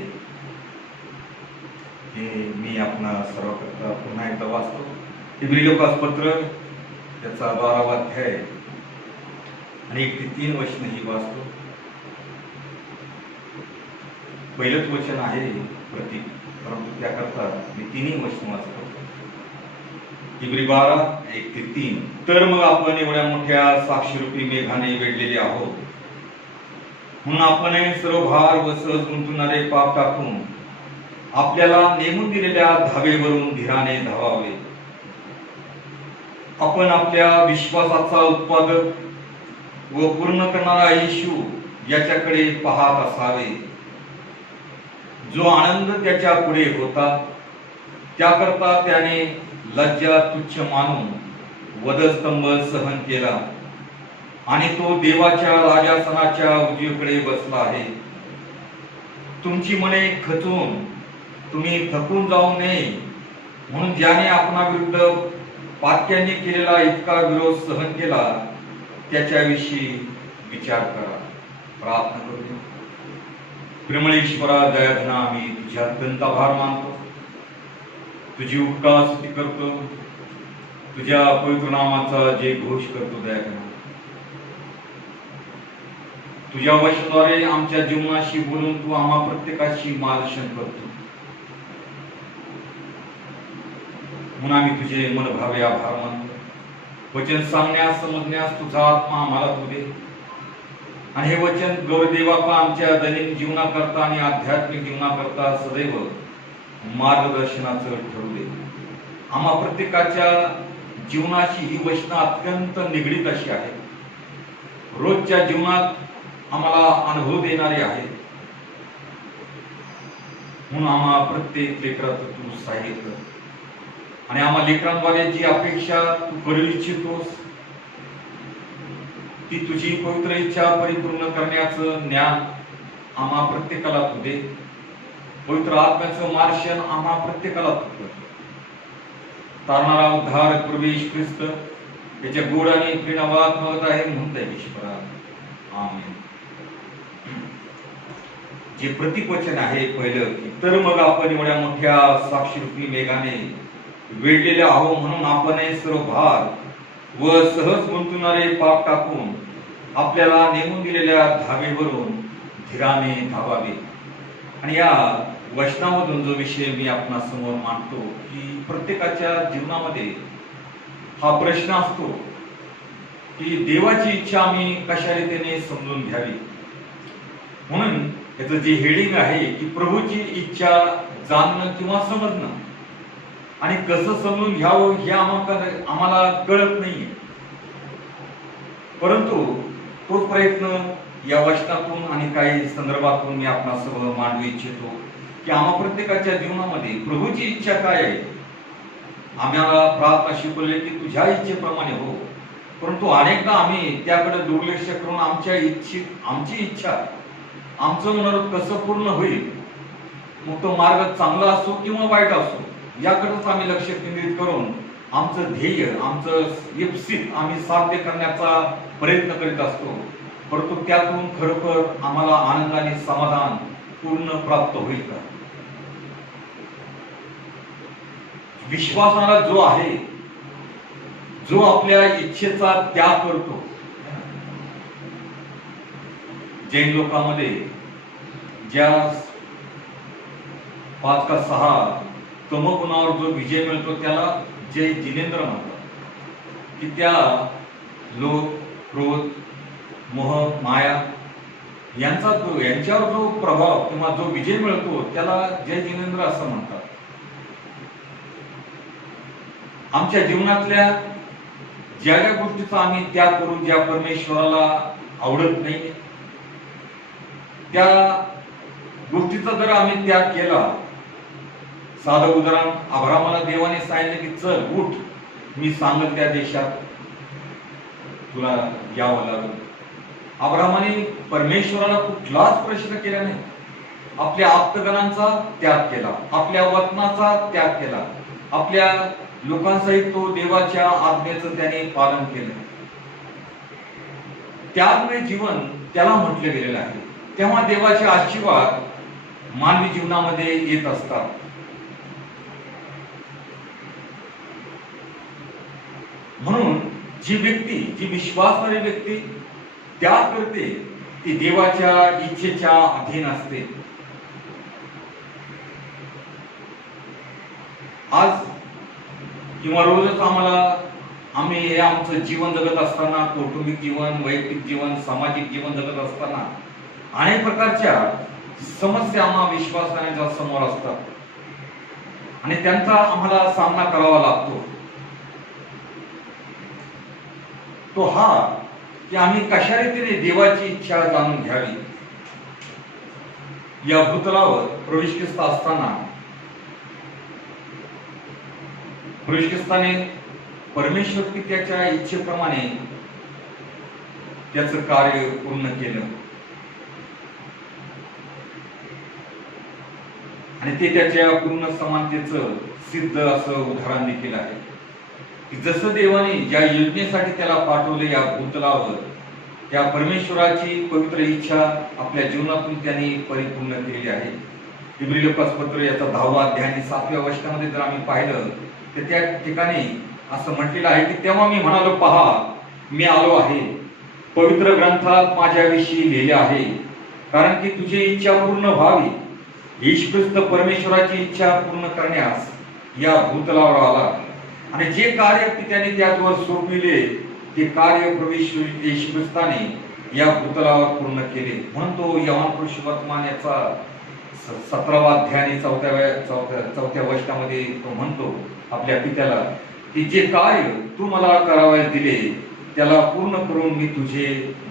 हे मी आपणा सर्वकरता पुन्हा एकदा वाचतो. इब्री लोकास पत्र त्याचा 12वा अध्याय आणि 1 ते 3 वचन ही वाचतो. पहिलंच वचन आहे प्रतीक, परंतु त्याकरता मी 3ही वचन वाचतो. इब्री 12 1 ते 3. तर मग आपण एवढ्या मोठ्या साक्षीरूपी मेघाने वेढलेले आहोत, म्हणून आपण सर्व भार व सहज गुंतणारे पाप टाकून आपल्याला नेमून दिलेल्या धावेवरून धीराने धावावे. आपण आपल्या विश्वासाचा उत्पादक व पूर्ण करणारा येशू याच्याकडे पाहत असावे, जो आनंद त्याच्या पुढे होता त्याकरता त्याने लज्जा तुच्छ मानून वधस्तंभ सहन केला, आणि तो देवाच्या राजासनाच्या उजवीकडे बसला आहे. तुमची मने खचून तुम्ही थकून जाऊ नये म्हणून ज्याने आपणा विरुद्ध पात्याने केलेला इतका विरोध सहन केला त्याच्याविषयी विचार करा. प्रार्थना करू. प्रेमळ ईश्वरा, दयाघना, आम्ही तुझ्या अत्यंत आभार मानतो. तुझी उपकार करतो, तुझ्या पवित्र नामाचा जे घोष करतो दयाकरणाने. तुझ्या वचनाद्वारे आमच्या जीवनाशी बोलून तू आम्हा प्रत्येकाशी मार्गदर्शन करतो, म्हणून आम्ही तुझे मनभावे आभार मानतो. वचन सांगण्यास समजण्यास तुझा आत्मा आम्हाला तू दे, आणि हे वचन गौरदेवापा आमच्या दैनंदिन जीवनाकरता आणि आध्यात्मिक जीवनाकरता सदैव मार्गदर्शनाचं ठरू दे. आम्हा प्रत्येकाच्या जीवनाशी ही वचनं अत्यंत निगडीत अशी आहेत. रोजच्या जीवनात आम्हाला अनुभव देणारे आहेत, म्हणून आम्हा प्रत्येक लेकराचं तू सहाय्य कर, आणि आम्हा लेकरांद्वारे जी अपेक्षा तू करू इच्छितोस ती तुझी पवित्र इच्छा परिपूर्ण करण्याचं ज्ञान आम्हा प्रत्येकाला तू दे. पवित्र आत्म्याचं मार्शन आम्हा प्रत्येकाला तू कर. तारणारा उद्धार प्रवेश ख्रिस्त याच्या गोड आणि प्रेमात मागत आहे म्हणता ईश्वरा, आमेन. जे प्रतीकवचन आहे पहिलं की तर मग आपण एवढ्या मोठ्या साक्षीरूपी मेघाने वेढलेले आहो, म्हणून आपण सर्व भार व सहज गुंतणारे पाप टाकून आपल्याला नेमून दिलेल्या धावेवरून धीराने धावावे. आणि या वचनामधून जो विषय मी आपणा समोर मांडतो की प्रत्येकाच्या जीवनामध्ये हा प्रश्न असतो की देवाची इच्छा आम्ही कशा रीतीने समजून घ्यावी. म्हणून याचं जे हेडिंग आहे की प्रभूची इच्छा जाणणं किंवा समजणं, आणि कसं समजून घ्यावं हे आम्हाला कळत नाहीये. परंतु तो प्रयत्न या वचनातून आणि काही संदर्भातून मी आपणासह मांडू इच्छितो की आम्हा प्रत्येकाच्या जीवनामध्ये प्रभूची इच्छा काय आहे. आम्हाला प्रार्थना शिकवले की तुझ्या इच्छेप्रमाणे हो, परंतु अनेकदा आम्ही त्याकडे दुर्लक्ष करून आमची इच्छा आमचं मनोरथ कसं पूर्ण होईल, मग तो मार्ग चांगला असो किंवा वाईट असो याकडेच आम्ही लक्ष केंद्रित करून आमचं ध्येय, आमचं इप्सित आम्ही साध्य करण्याचा प्रयत्न करीत असतो. परंतु त्यातून खरोखर आम्हाला आनंद आणि समाधान पूर्ण प्राप्त होईल का? विश्वासाला जो आहे, जो आपल्या इच्छेचा त्याग करतो. जैन लोकांमध्ये ज्या 5 का 6 तमोगुणावर जो विजय मिळतो त्याला जय जिनेंद्र म्हणतात. की त्या लोभ, क्रोध, मोह, माया यांच्यावर जो प्रभाव किंवा जो विजय मिळतो त्याला जय जिनेंद्र असं म्हणतात. आमच्या जीवनातल्या ज्या ज्या गोष्टीचा आम्ही त्याग करून ज्या परमेश्वराला आवडत नाही त्या गोष्टीचा जर आम्ही त्याग केला. साधं उदाहरण, अब्रामाला देवाने सांगितलं की चल उठ, मी सांगेल त्या देशात तुला यावं लागेल. अब्रामाने परमेश्वराला कुठलाच प्रश्न केला नाही. आपल्या आप्तगणांचा त्याग केला, आपल्या वतनाचा त्याग केला, आपल्या लोकांसहित तो देवाच्या आज्ञेचं त्याने पालन केलं. त्यागमय जीवन त्याला म्हटलं गेलेलं आहे. तेव्हा देवाचे आशीर्वाद मानवी जीवनामध्ये येत असतात. म्हणून जी व्यक्ती, जी विश्वासणारी व्यक्ती त्याग करते ती देवाच्या इच्छेच्या अधीन असते. आज किंवा रोजच आम्ही हे आमचं जीवन जगत असताना, कौटुंबिक जीवन, वैयक्तिक जीवन, सामाजिक जीवन जगत असताना अनेक प्रकारच्या समस्या आम्हा विश्वासाच्या समोर असतात आणि त्यांचा आम्हाला सामना करावा लागतो. तो हा की आम्ही कशा रीतीने देवाची इच्छा जाणून घ्यावी. या भूतलावर प्रवेश ख्रिस्त असताना प्रवेश ख्रिस्ताने परमेश्वर पित्याच्या इच्छेप्रमाणे त्याचं कार्य पूर्ण केलं आणि ते त्याच्या पूर्ण समानतेचं सिद्ध असं उदाहरण देखील आहे की जसं देवाने ज्या योजनेसाठी त्याला पाठवले या भूतलावर, त्या परमेश्वराची पवित्र इच्छा आपल्या जीवनातून त्यांनी परिपूर्ण केलेली आहे. इब्री लोकासपत्र याचा 10वा अध्याय आणि 7व्या वचनामध्ये जर आम्ही पाहिलं तर त्या ठिकाणी असं म्हटलेलं आहे की तेव्हा मी म्हणालो, पहा मी आलो आहे, पवित्र ग्रंथात माझ्याविषयी लिहिले आहे, कारण की तुझी इच्छा पूर्ण व्हावी. येशू ख्रिस्त परमेश्वराची इच्छा पूर्ण करण्यास या भूतलावर आला आणि जे कार्य पित्याने त्यावर सोपविले ते कार्य प्रभू येशू ख्रिस्ताने या भूतलावर पूर्ण केले. म्हणून तो योहान सुवर्तमान याचा 17वा अध्याय आणि 4व्या वचनामध्ये तो म्हणतो आपल्या पित्याला की जे कार्य तू मला करावयास दिले त्याला पूर्ण करून मी तुझे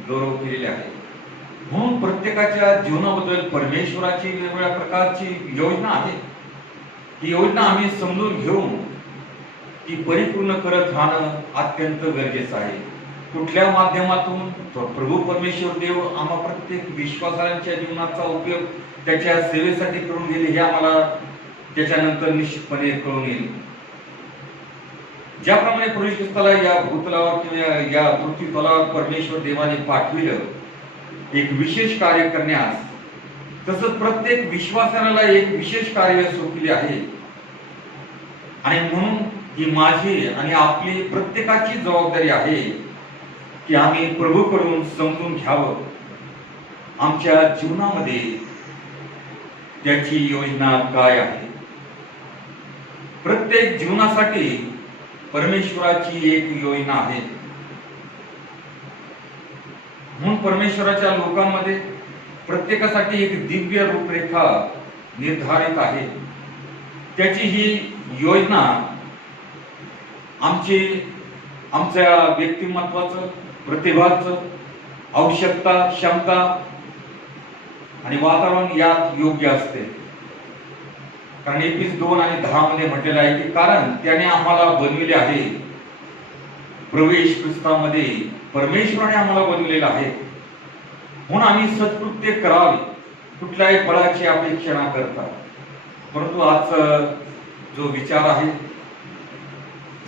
गौरव केलेले आहे. म्हणून प्रत्येकाच्या जीवनाबद्दल परमेश्वराची वेगवेगळ्या प्रकारची योजना आहे. ही योजना आम्ही समजून घेऊन ती परिपूर्ण करत राहणं अत्यंत गरजेचं आहे. कुठल्या माध्यमातून प्रभू परमेश्वर देव आम्हा प्रत्येक विश्वासाच्या जीवनाचा उपयोग त्याच्या सेवेसाठी करून गेले हे आम्हाला त्याच्यानंतर निश्चितपणे कळून येईल. ज्याप्रमाणे प्रभू ख्रिस्ताला या भूतलावर किंवा या पृथ्वी तलावर परमेश्वर देवाने पाठविलं एक विशेष कार्य करण्यास, तसंच प्रत्येक विश्वासाला एक विशेष कार्य सोपविले आहे. आणि म्हणून ही माझी आणि आपली प्रत्येकाची जबाबदारी आहे की आम्ही प्रभूकडून समजून घ्यावं आमच्या जीवनामध्ये त्याची योजना काय आहे. प्रत्येक जीवनासाठी परमेश्वराची एक योजना आहे. म्हणून परमेश्वराच्या लोकांमध्ये प्रत्येकासाठी एक दिव्य रूपरेखा निर्धारित आहे. त्याची ही योजना आमच्या व्यक्तिमत्वाचं, प्रतिभाचं, आवश्यकता, क्षमता आणि वातावरण यात योग्य असते. कारण 21:2 आणि 10 मध्ये म्हटलेलं आहे की कारण त्याने आम्हाला बनविले आहे, प्रभू येशू ख्रिस्तामध्ये परमेश्वराने आम्हाला बनविलेलं आहे. म्हणून आम्ही सत्कृत्य करावे, कुठल्याही फळाची अपेक्षा न करता. परंतु आजचा जो विचार आहे,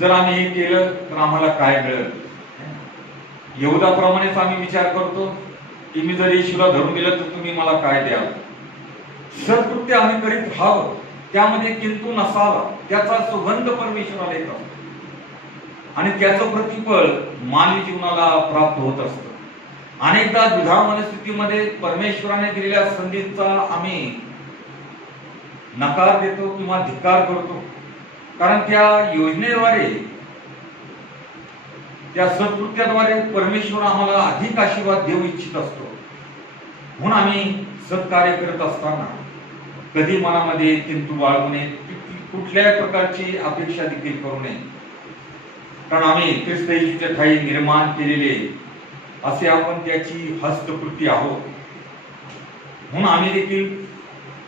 जर आम्ही हे केलं तर आम्हाला काय मिळेल, यहूदाप्रमाणेच आम्ही विचार करतो की मी जर येशूला धरून गेलं तर तुम्ही मला काय द्याल. सत्कृत्य आम्ही करीत राहावं, त्यामध्ये किंतु नसावा, त्याचा सुगंध परमेश्वराला येत असतो आणि त्याचं प्रतिफळ मानवी जीवनाला प्राप्त होत असतं. अनेकदा द्विधा मनस्थितीमध्ये परमेश्वराने दिलेल्या संधीचा आम्ही नकार देतो किंवा धिक्कार करतो, कारण त्या योजनेद्वारे, त्या सत्कृत्याद्वारे परमेश्वर आम्हाला अधिक आशीर्वाद देऊ इच्छित असतो. म्हणून आम्ही सत्कार्य करत असताना कधी मनामध्ये किंतु बाळगू नये, कुठल्याही प्रकारची अपेक्षा देखील करू नये. कारण आम्ही ख्रिस्त येशूच्या ठायी निर्माण केलेले असे आपण त्याची हस्तकृती आहोत. म्हणून आम्ही देखील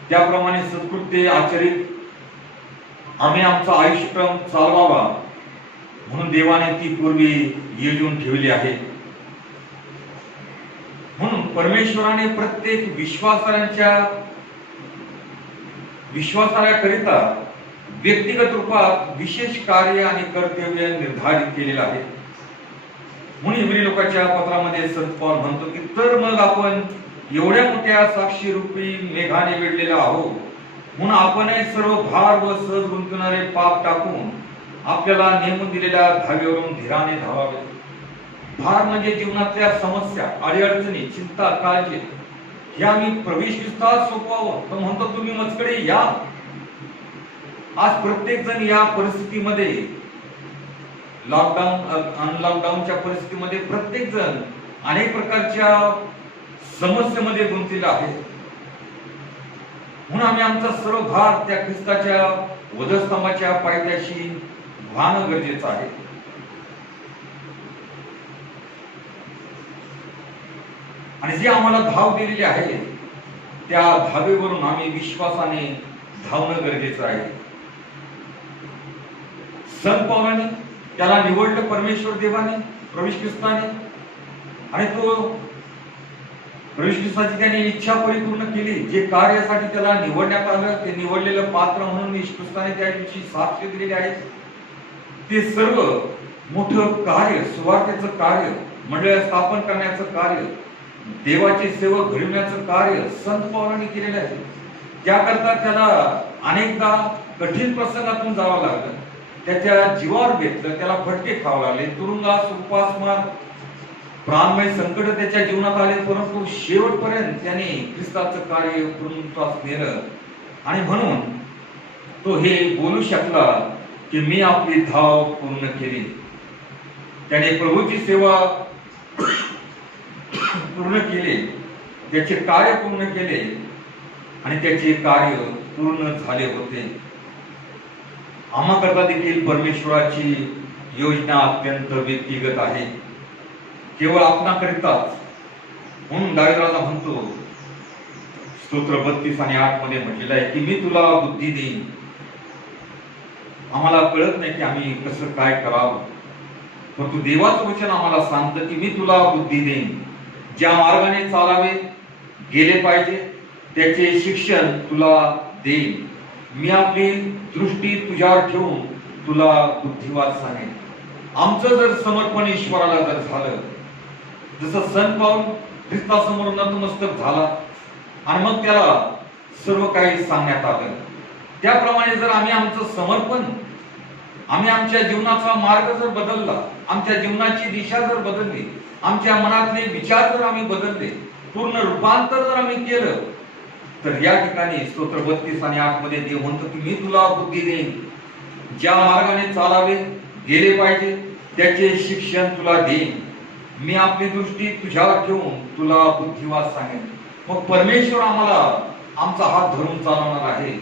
त्याप्रमाणे सत्कृत्य आचरित आम्ही आमचा आयुष्यक्रम चालवावा म्हणून देवाने ती पूर्वी योजून ठेवली आहे. म्हणून परमेश्वराने प्रत्येक विश्वासाऱ्याकरिता व्यक्तिगत रूपात विशेष कार्य आणि कर्तव्य निर्धारित केलेलं आहे. म्हणून इब्री लोकांच्या पत्रामध्ये संत पौल म्हणतो की तर मग आपण एवढ्या मोठ्या साक्षी रूपी मेघाने वेढलेला आहोत, म्हणून आपणही सर्व भार व सहज गुंतणारे पाप टाकून आपल्याला नेमून दिलेल्या धावेवरून धीराने धावावे. भार म्हणजे जीवनातल्या समस्या, अडीअडचणी, चिंता, काळजी हे आम्ही प्रवेश विस्तार सोपवावं. तो म्हणतो तुम्ही मजकडे या. आज प्रत्येक जण या परिस्थितीमध्ये, अनलॉकडाऊनच्या परिस्थितीमध्ये प्रत्येक जण अनेक प्रकारच्या समस्येमध्ये गुंतलेला आहे. म्हणून आम्ही आमचा सर्व भार त्या ख्रिस्ताच्या वधस्तंभाच्या पायथ्याशी वाहणं गरजेचं आहे. आणि जी आम्हाला धाव दिलेली आहे त्या धावेवरून आम्ही विश्वासाने धावणं गरजेचं आहे. संत पौलाने त्याला निवडलं परमेश्वर देवाने, प्रभू ख्रिस्ताने, आणि तो प्रभू ख्रिस्ताची त्याने इच्छा परिपूर्ण केली. जे कार्यासाठी त्याला निवडण्यात आलं ते निवडलेलं पात्र म्हणून येशू ख्रिस्ताने त्या दिवशी साक्ष दिलेले आहे. ते सर्व मोठं कार्य, सुवार्तेचं कार्य, मंडळ स्थापन करण्याचं कार्य, देवाचे सेवक घडविण्याचं कार्य संत पौलाने केलेलं आहे. त्याकरता त्याला अनेकदा कठीण प्रसंगातून जावं लागलं, त्याच्या जीवावर बेतलं, त्याला फटके खावे लागले, तुरुंगास, उपासमार, प्राणमय संकट त्याच्या जीवनात आले, परंतु शेवटपर्यंत त्याने ख्रिस्ताचं कार्य पूर्णत्वास नेलं. आणि म्हणून तो हे बोलू शकला की मी आपली धाव पूर्ण केली. त्याने प्रभूची सेवा पूर्ण केले, त्याचे कार्य पूर्ण केले आणि त्याचे कार्य पूर्ण झाले होते. आम्हाकरता देखील परमेश्वराची योजना अत्यंत व्यक्तिगत आहे, केवळ आपणाकरिताच. म्हणून दावीद राजा म्हणतो, स्तोत्र 32 आणि 8 मध्ये म्हटलेलं आहे की मी तुला बुद्धी देईन. आम्हाला कळत नाही की आम्ही कसं काय करावं, परंतु देवाचं वचन आम्हाला सांगतं की मी तुला बुद्धी देईन. ज्या मार्गाने चालावे गेले पाहिजे त्याचे शिक्षण तुला देईन. मी आपली दृष्टी तुझ्यावर ठेवून तुला बुद्धिवाद सांगेन. आमचं जर समर्पण ईश्वराला जर झालं, जसं संत पाऊल ख्रिस्तासमोर नतमस्तक झाला आणि मग त्याला सर्व काही सांगण्यात आलं, त्याप्रमाणे जर आम्ही आमचं समर्पण, आम्ही आमच्या जीवनाचा मार्ग जर बदलला, आमच्या जीवनाची दिशा जर बदलली, आमच्या मनातले विचार जर आम्ही बदलले, पूर्ण रूपांतर जर आम्ही केलं, तर या ठिकाणी स्तोत्र 32 आणि 8 मध्ये देव म्हणतो की मी तुला बुद्धी देईन. ज्या मार्गाने चालावे गेले पाहिजे त्याचे शिक्षण तुला देईन. मी आपली दृष्टी तुझ्यावर ठेवून तुला बुद्धिवाद सांगेन. मग परमेश्वर आम्हाला आमचा हात धरून चालवणार आहे,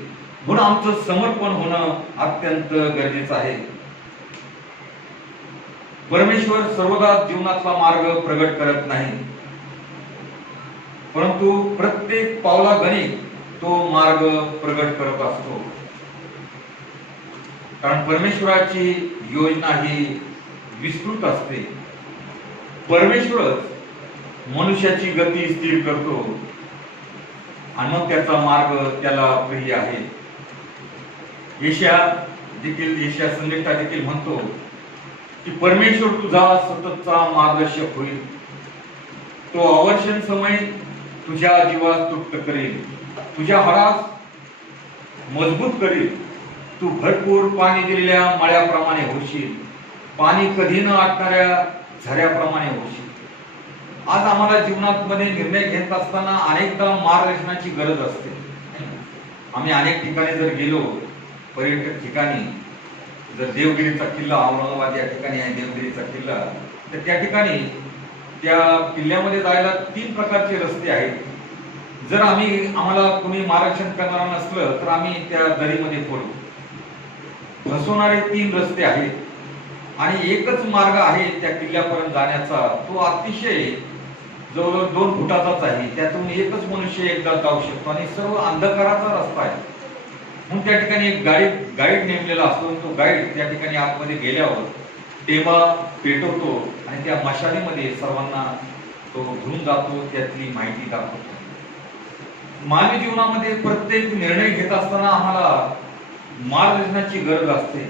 म्हणून आमचं समर्पण होणं अत्यंत गरजेचं आहे. परमेश्वर सर्वदा जीवनातला मार्ग प्रगट करत नाही, परंतु प्रत्येक पावलागणी तो मार्ग प्रगट करत असतो. कारण परमेश्वराची योजना ही विस्तृत असते. परमेश्वरच मनुष्याची गती स्थिर करतो आणि मग त्याचा मार्ग त्याला प्रिय आहे. येशया संदेष्टा देखील म्हणतो की परमेश्वर तुझा सततचा मार्गदर्शक होईल. तो अवर्षण समय तुझ्या जीवास तृप्त करेल, तुझ्या हाडास मजबूत करेल. तू भरपूर पाणी दिलेल्या मळ्याप्रमाणे होशील, पाणी कधी न आटणाऱ्या झऱ्याप्रमाणे होशील. आज आम्हाला जीवनामध्ये निर्णय घेत असताना अनेकदा मार्गदर्शनाची गरज असते. आम्ही अनेक ठिकाणी जर गेलो, पर्यटक ठिकाणी, जर देवगिरीचा किल्ला, औरंगाबाद या ठिकाणी आहे देवगिरीचा किल्ला, तर त्या ठिकाणी त्या किल्ल्यामध्ये जायला 3 प्रकारचे रस्ते आहेत. जर आम्हाला कोणी मार्गदर्शन करणारा नसलं तर आम्ही त्या दरीमध्ये पडू. फसवणारे 3 रस्ते आहेत आणि एकच मार्ग आहे त्या किल्ल्यापर्यंत जाण्याचा. तो अतिशय जवळजवळ 2 फुटाचाच आहे. त्यातून एकच मनुष्य एकदा जाऊ शकतो आणि सर्व अंधकाराचा रस्ता आहे. म्हणून त्या ठिकाणी एक गाईड नेमलेला असतो. तो गाईड त्या ठिकाणी आतमध्ये गेल्यावर टेमा पेटवतो आणि त्या मशालीमध्ये सर्वांना तो घेऊन जातो, त्यातली माहिती दाखवतो. मानवी जीवनामध्ये प्रत्येक निर्णय घेत असताना आम्हाला मार्गदर्शनाची गरज असते.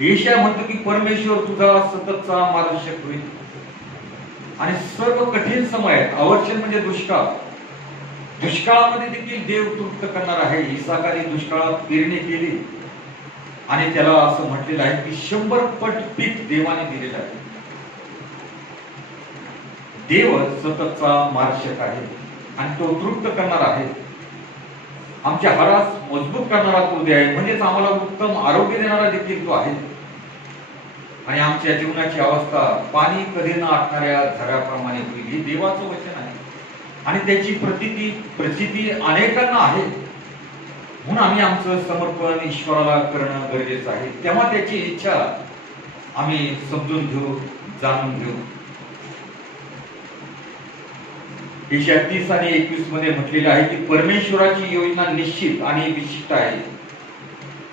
येशया म्हणतो की परमेश्वर तुझा सततचा मार्गदर्शक होईल. आणि सर्व कठीण समयात, अवर्षण म्हणजे दुष्काळ, दुष्काळामध्ये देखील देव तृप्त करणार आहे. इसाकाने दुष्काळात पेरणी केली आणि त्याला असं म्हटलेलं आहे की 100 पट पीक देवाने दिलेलं आहे. देव सततचा मार्गदर्शक आहे आणि तो तृप्त करणार आहे. आमच्या हाडास मजबूत करणारा तो देव आहे, म्हणजेच आम्हाला उत्तम आरोग्य देणारा देखील तो आहे. आणि आमच्या जीवनाची अवस्था पाणी कधी न आटणाऱ्या झऱ्याप्रमाणे होईल, हे देवाचं वचन आहे. आणि त्याची प्रचिती अनेकांना आहे. म्हणून आम्ही आमचं समर्पण ईश्वराला करणं गरजेचं आहे. तेव्हा त्याची इच्छा आम्ही समजून घेऊ, जाणून घेऊ. येशया 30 आणि 21 मध्ये म्हटलेलं आहे की परमेश्वराची योजना निश्चित आणि विशिष्ट आहे.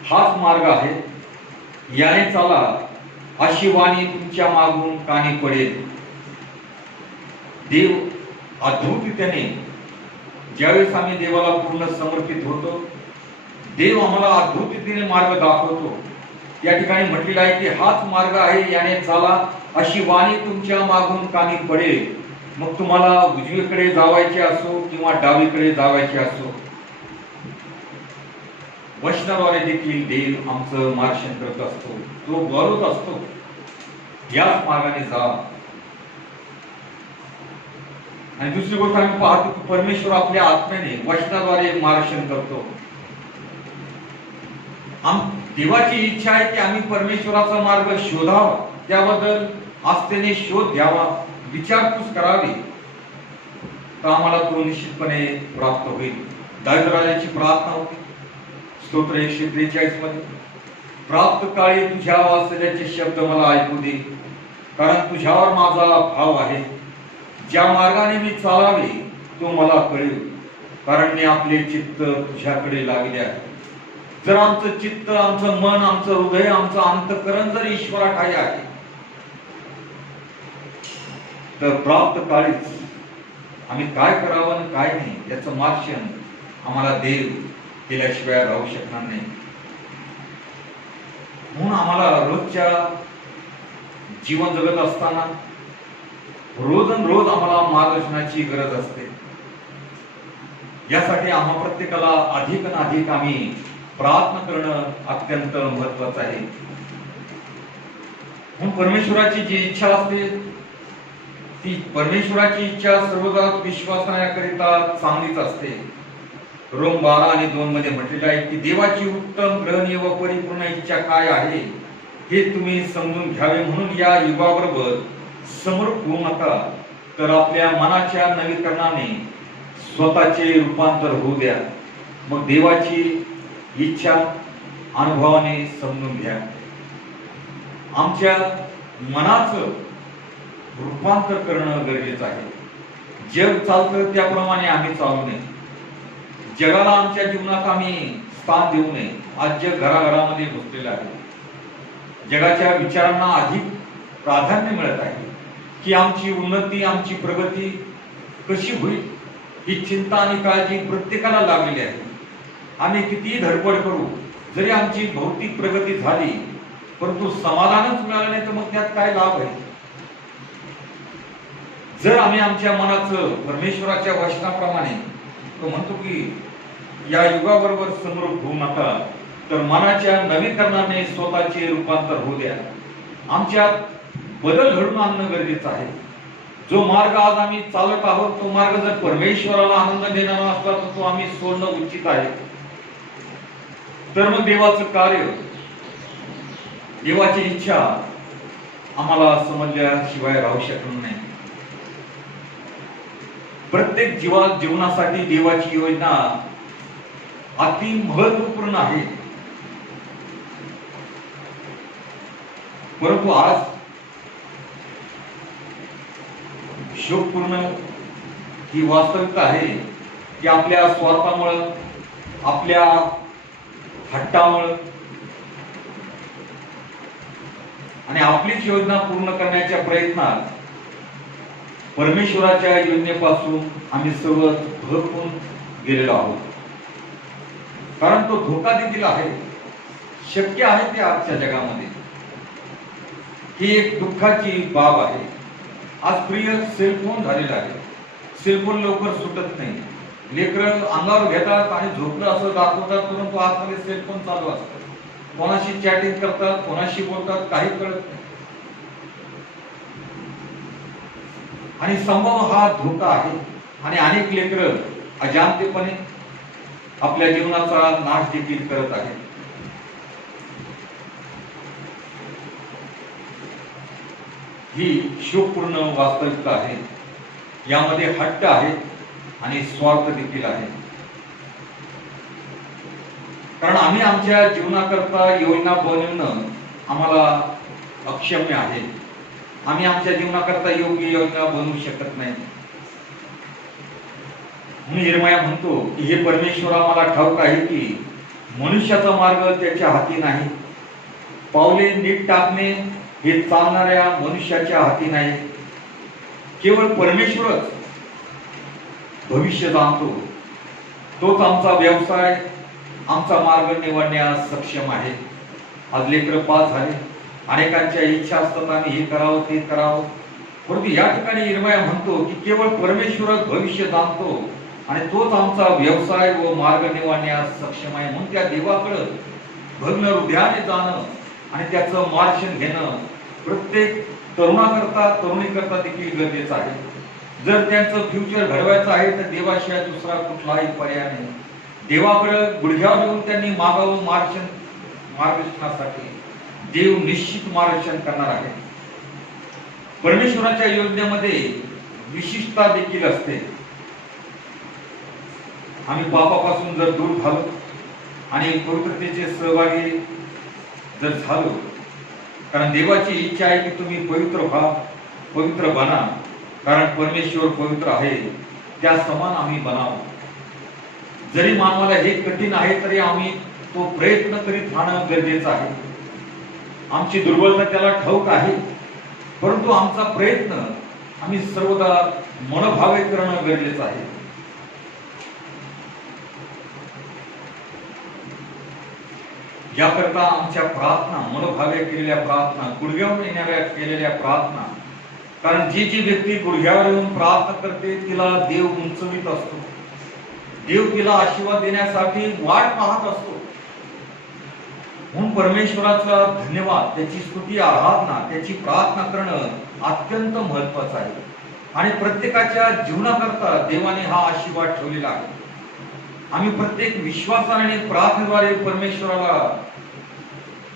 हाच मार्ग आहे, याने चाला, अशी वाणी तुमच्या मागून कानी पडेल. देव अद्भुततेने ज्यावेळेस आम्ही देवाला पूर्ण समर्पित होतो, देव आम्हाला अद्भुततेने मार्ग दाखवतो. या ठिकाणी म्हटलेलं आहे की हाच मार्ग आहे, याने चाला, अशी वाणी तुमच्या मागून कानी पडेल. मग तुम्हाला उजवीकडे जावायचे असो किंवा डावीकडे जावायचे असो, वचनाद्वारे देखील देव आमचं मार्गदर्शन करत असतो, तो बोलत असतो याच मार्गाने जा. आणि दुसरी गोष्ट आम्ही पाहतो की परमेश्वर आपल्या आत्म्याने वचनाद्वारे मार्गदर्शन करतो. देवाची इच्छा आहे की आम्ही परमेश्वराचा मार्ग शोधावा, त्याबद्दल आस्थेने शोध घ्यावा, विचारपूस करावी, तर आम्हाला तो निश्चितपणे प्राप्त होईल. दावीद राजाची प्रार्थना होती स्तोत्र 143 मध्ये, प्राप्त काळी तुझ्या वात्सल्याचे शब्द मला ऐकू दे, कारण तुझ्यावर माझा भाव आहे. ज्या मार्गाने मी चालावे तो मला कळेल, कारण मी आपले चित्त तुझ्याकडे लागले आहे. जर आमचं चित्त, आमचं मन, आमचं हृदय, आमचं अंतःकरण जर ईश्वराठाई आहे, तर प्राप्त काळीच आम्ही काय करावं आणि काय नाही याचं मार्गदर्शन आम्हाला देव केल्याशिवाय राहू शकणार नाही. म्हणून आम्हाला रोजच्या जीवन जगत असताना रोज आम्हाला मार्गदर्शनाची गरज असते. यासाठी आम्हा प्रत्येकाला अधिक आणि अधिक आम्ही प्रार्थना करणं अत्यंत महत्वाचं आहे. म्हणून परमेश्वराची जी इच्छा असते, ती परमेश्वराची इच्छा सर्वदा विश्वासण्याकरिता चांगलीच असते. रोम 12 आणि 2 मध्ये म्हटलेलं आहे की देवाची उत्तम, ग्रहणीय व परिपूर्ण इच्छा काय आहे हे तुम्ही समजून घ्यावे, म्हणून या युगाबरोबर समरूप होऊ नका, तर आपल्या मनाच्या नवीकरणाने स्वतःचे रूपांतर होऊ द्या. मग देवाची इच्छा अनुभवाने समजून घ्या. आमच्या मनाचं रूपांतर करणं गरजेचं आहे. जग चालतं त्याप्रमाणे आम्ही चालू नये. जगाला आमच्या जीवनात आम्ही स्थान देऊ नये. आज जग घराघरामध्ये घुसलेलं आहे. जगाच्या विचारांना अधिक प्राधान्य मिळत आहे की आमची उन्नती, आमची प्रगती कशी होईल, ही चिंता आणि काळजी प्रत्येकाला लागलेली आहे. आम्ही कितीही धडपड करू, जरी आमची भौतिक प्रगती झाली परंतु समाधानच मिळालं नाही, तर मग त्यात काय लाभ आहे. जर आम्ही आमच्या मनाचं परमेश्वराच्या वचनाप्रमाणे, तो म्हणतो की या युगाबरोबर समरूप होऊ नका, तर मनाच्या नवीकरणाने स्वतःचे रूपांतर होऊ द्या. आमच्यात बदल घडून आणणं गरजेचं आहे. जो मार्ग आज आम्ही चालत आहोत, तो मार्ग जर परमेश्वराला आनंद देणारा असला तर तो आम्ही सोडणं उचित आहे. तर मग देवाचं कार्य, देवाची इच्छा आम्हाला समजल्याशिवाय राहू शकणार नाही. प्रत्येक जीवनासाठी देवाची योजना अति महत्वपूर्ण आहे. परंतु आज शोकपूर्ण ही वास्तविकता आहे की आपल्या स्वार्थामुळे, आपल्या हट्टामुळे आणि आपलीच योजना पूर्ण करण्याच्या प्रयत्नात परमेश्वराच्या योजनेपासून आम्ही सर्व भरपून गेलेलो आहोत. कारण तो धोका देखील आहे, शक्य आहे ते आजच्या जगामध्ये. ही एक दुःखाची बाब आहे. आज प्रिय सेलफोन झालेला आहे. सेलफोन लवकर सुटत नाही. लेकरं अंगावर घेतात आणि झोपलं असं दाखवतात, परंतु आतमध्ये सेलफोन चालू असतात. कोणाशी चॅटिंग करतात, कोणाशी बोलतात, काही कळत नाही. आणि संभव हा धोका आहे. आणि अनेक लेकरं अजाणतेपणे आपल्या जीवनाचा नाश देखील करत आहेत. ही शोकपूर्ण वास्तविकता आहे. यामध्ये हट्ट आहे आणि स्वार्थ देखील आहे. कारण आम्ही आमच्या जीवनाकरता योजना बनवणं आम्हाला अक्षम्य आहे. आम्ही आमच्या जीवनाकरता योग्य योजना बनवू शकत नाही. म्हणून यिर्मया म्हणतो की हे परमेश्वर आम्हाला ठाऊक आहे की मनुष्याचा मार्ग त्याच्या हाती नाही. पावले नीट टाकणे हे चालणाऱ्या मनुष्याच्या हाती नाही. केवळ परमेश्वरच भविष्य जाणतो. तोच आमचा व्यवसाय, आमचा मार्ग निवडण्यास सक्षम आहे. आज लेकरं पास झाले, अनेकांच्या इच्छा असतात आम्ही हे करावं ते करावं, परंतु या ठिकाणी यिर्मया म्हणतो की केवळ परमेश्वरच भविष्य जाणतो. आणि तोच आमचा व्यवसाय व मार्ग निवडण्यास सक्षम आहे. म्हणून त्या देवाकडे भग्न हृदयाने जाणं आणि त्याचं मार्गदर्शन घेणं प्रत्येक तरुणाकरता तरुणीकरता देखील गरजेचं आहे. जर त्यांचं फ्युचर घडवायचं आहे तर देवाशिवाय दुसरा कुठलाही पर्याय नाही. देवाकडे गुडघ्यावर येऊन त्यांनी मागावं मार्गदर्शनासाठी. देव निश्चित मार्गदर्शन करणार आहे. परमेश्वराच्या योजनेमध्ये विशिष्टता देखील असते. आम्ही पापापासून जर दूर झालो आणि पवित्रतेचे सहभागी जर झालो, कारण देवाची इच्छा आहे की तुम्ही पवित्र व्हा, पवित्र बना, कारण परमेश्वर पवित्र आहे. त्या समान आम्ही बनावं. जरी मानवाला हे कठीण आहे तरी आम्ही तो प्रयत्न करीत राहणं गरजेचं आहे. आमची दुर्बलता त्याला ठाऊक आहे, परंतु आमचा प्रयत्न आम्ही सर्वदा मनोभावे करणं गरजेचं आहे. याकरता आमच्या प्रार्थना, मनोभावे केलेल्या प्रार्थना, गुडघ्यावर येणाऱ्या केलेल्या प्रार्थना, कारण जी जी व्यक्ती गुडघ्यावर येऊन प्रार्थना करते तिला देव उंचवीत असतो. देव तिला आशीर्वाद देण्यासाठी वाट पाहत असतो. म्हणून परमेश्वराचा धन्यवाद, त्याची स्तुती, आराधना, त्याची प्रार्थना करणं अत्यंत महत्वाचं आहे. आणि प्रत्येकाच्या जीवनाकरता देवाने हा आशीर्वाद ठेवलेला आहे. आम्ही प्रत्येक विश्वासाने प्रार्थनेद्वारे परमेश्वराला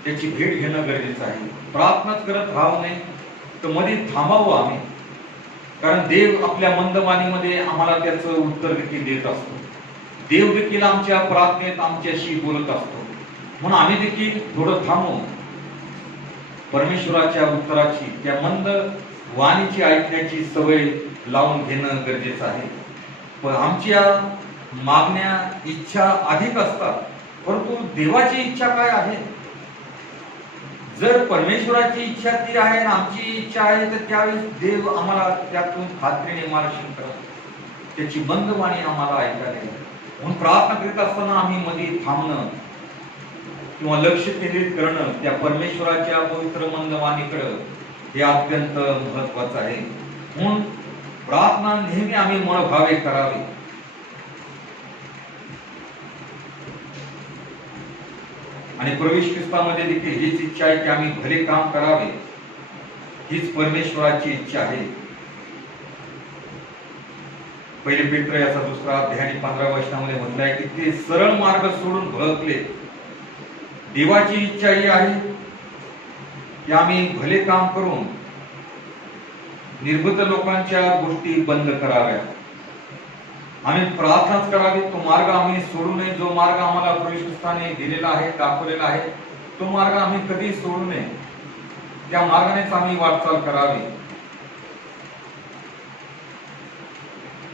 त्याची भेट घेणं गरजेचं आहे. प्रार्थनाच करत राहू नये तर मध्ये थांबावं आम्ही, कारण देव आपल्या मंदवाणीमध्ये आम्हाला त्याचं उत्तर देखील देत असतो. देव देखील आमच्या प्रार्थनेत आमच्याशी बोलत असतो. म्हणून आम्ही देखील थोडं थांबून परमेश्वराच्या उत्तराची, त्या मंद वाणीची ऐकण्याची सवय लावून घेणं गरजेचं आहे. पण आमच्या मागण्या, इच्छा अधिक असतात, परंतु देवाची इच्छा काय आहे? जर परमेश्वराची इच्छा ती आहे आणि आमची इच्छा आहे तर त्यावेळेस देव आम्हाला त्यातून खात्रीने मार्गदर्शन करत, त्याची मंद वाणी आम्हाला ऐकायला येईल. म्हणून प्रार्थना करीत असताना आम्ही मध्ये थांबणं किंवा लक्ष केंद्रित करणं त्या परमेश्वराच्या पवित्र मंद वाणीकडे हे अत्यंत महत्वाचं आहे. म्हणून प्रार्थना नेहमी आम्ही मनोभावे करावी. आणि प्रवेश ख्रिस्तामध्ये देखील हीच इच्छा आहे की आम्ही भले काम करावे. हीच परमेश्वराची इच्छा आहे. पहिले पेत्र याचा 2 अध्याय आणि 15 वचनामध्ये म्हटलं आहे की ते सरळ मार्ग सोडून भटकले. देवाची इच्छा ही आहे की आम्ही भले काम करून निर्बुद्ध लोकांच्या गोष्टी बंद कराव्या. आम्ही प्रार्थनाच करावी. तो मार्ग आम्ही सोडू नये. जो मार्ग आम्हाला प्रवेश ख्रिस्ताने दिलेला आहे, दाखवलेला आहे, तो मार्ग आम्ही कधी सोडू नये. त्या मार्गानेच आम्ही वाटचाल करावी.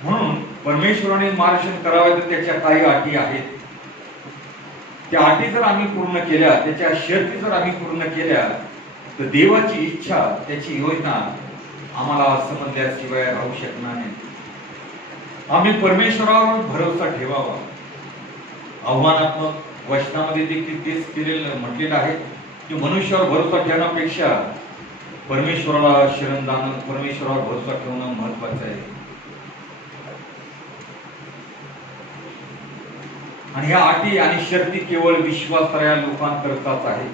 म्हणून परमेश्वराने मार्गदर्शन करावे तर त्याच्या काही अटी आहेत. त्या अटी जर आम्ही पूर्ण केल्या, त्याच्या शर्ती जर आम्ही पूर्ण केल्या तर देवाची इच्छा, त्याची योजना आम्हाला समजल्याशिवाय राहू शकणार नाही. आम्ही परमेश्वरावर भरोसा ठेवावा. आव्हानात्मक वचनामध्ये देखील तेच केलेलं म्हटलेलं आहे की मनुष्यावर भरोसा ठेवण्यापेक्षा परमेश्वराला शरण जाणं, परमेश्वरावर भरोसा ठेवणं महत्वाचं आहे. आणि ह्या अटी आणि शर्ती केवळ विश्वासणाऱ्या लोकांकरताच आहे.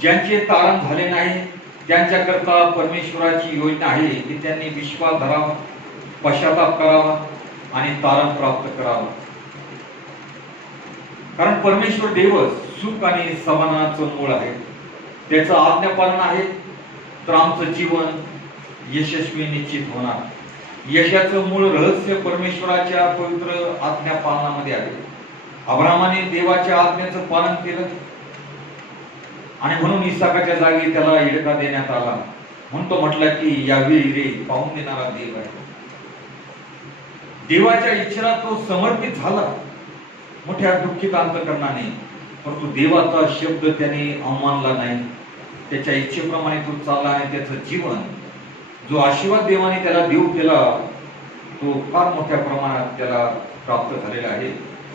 ज्यांचे तारण झाले नाही त्यांच्याकरता परमेश्वराची योजना आहे की त्यांनी विश्वास धरावा, पश्चाताप करावा आणि तारण प्राप्त करावं. कारण परमेश्वर देवच सुख आणि समाधानाचं मूळ आहे. त्याचं आज्ञापालन आहे तर आमचं जीवन यशस्वी निश्चित होणार. यशाचं मूळ रहस्य परमेश्वराच्या पवित्र आज्ञापालनामध्ये आहे. अब्राहामाने देवाच्या आज्ञेचं पालन केलं आणि म्हणून इसाकाच्या जागी त्याला इडका देण्यात आला. म्हणून तो म्हटला की यावेळी रे पाहून देणारा देव आहे. देवाच्या इच्छेला तो समर्पित झाला मोठ्या दुःखित अंतःकरणाने, परंतु देवाचा शब्द त्याने अवमानला नाही. त्याच्या इच्छेप्रमाणे तो चालला आणि त्याचं जीवन, जो आशीर्वाद देवाने त्याला देऊ केला, तो फार मोठ्या प्रमाणात त्याला प्राप्त झालेला आहे.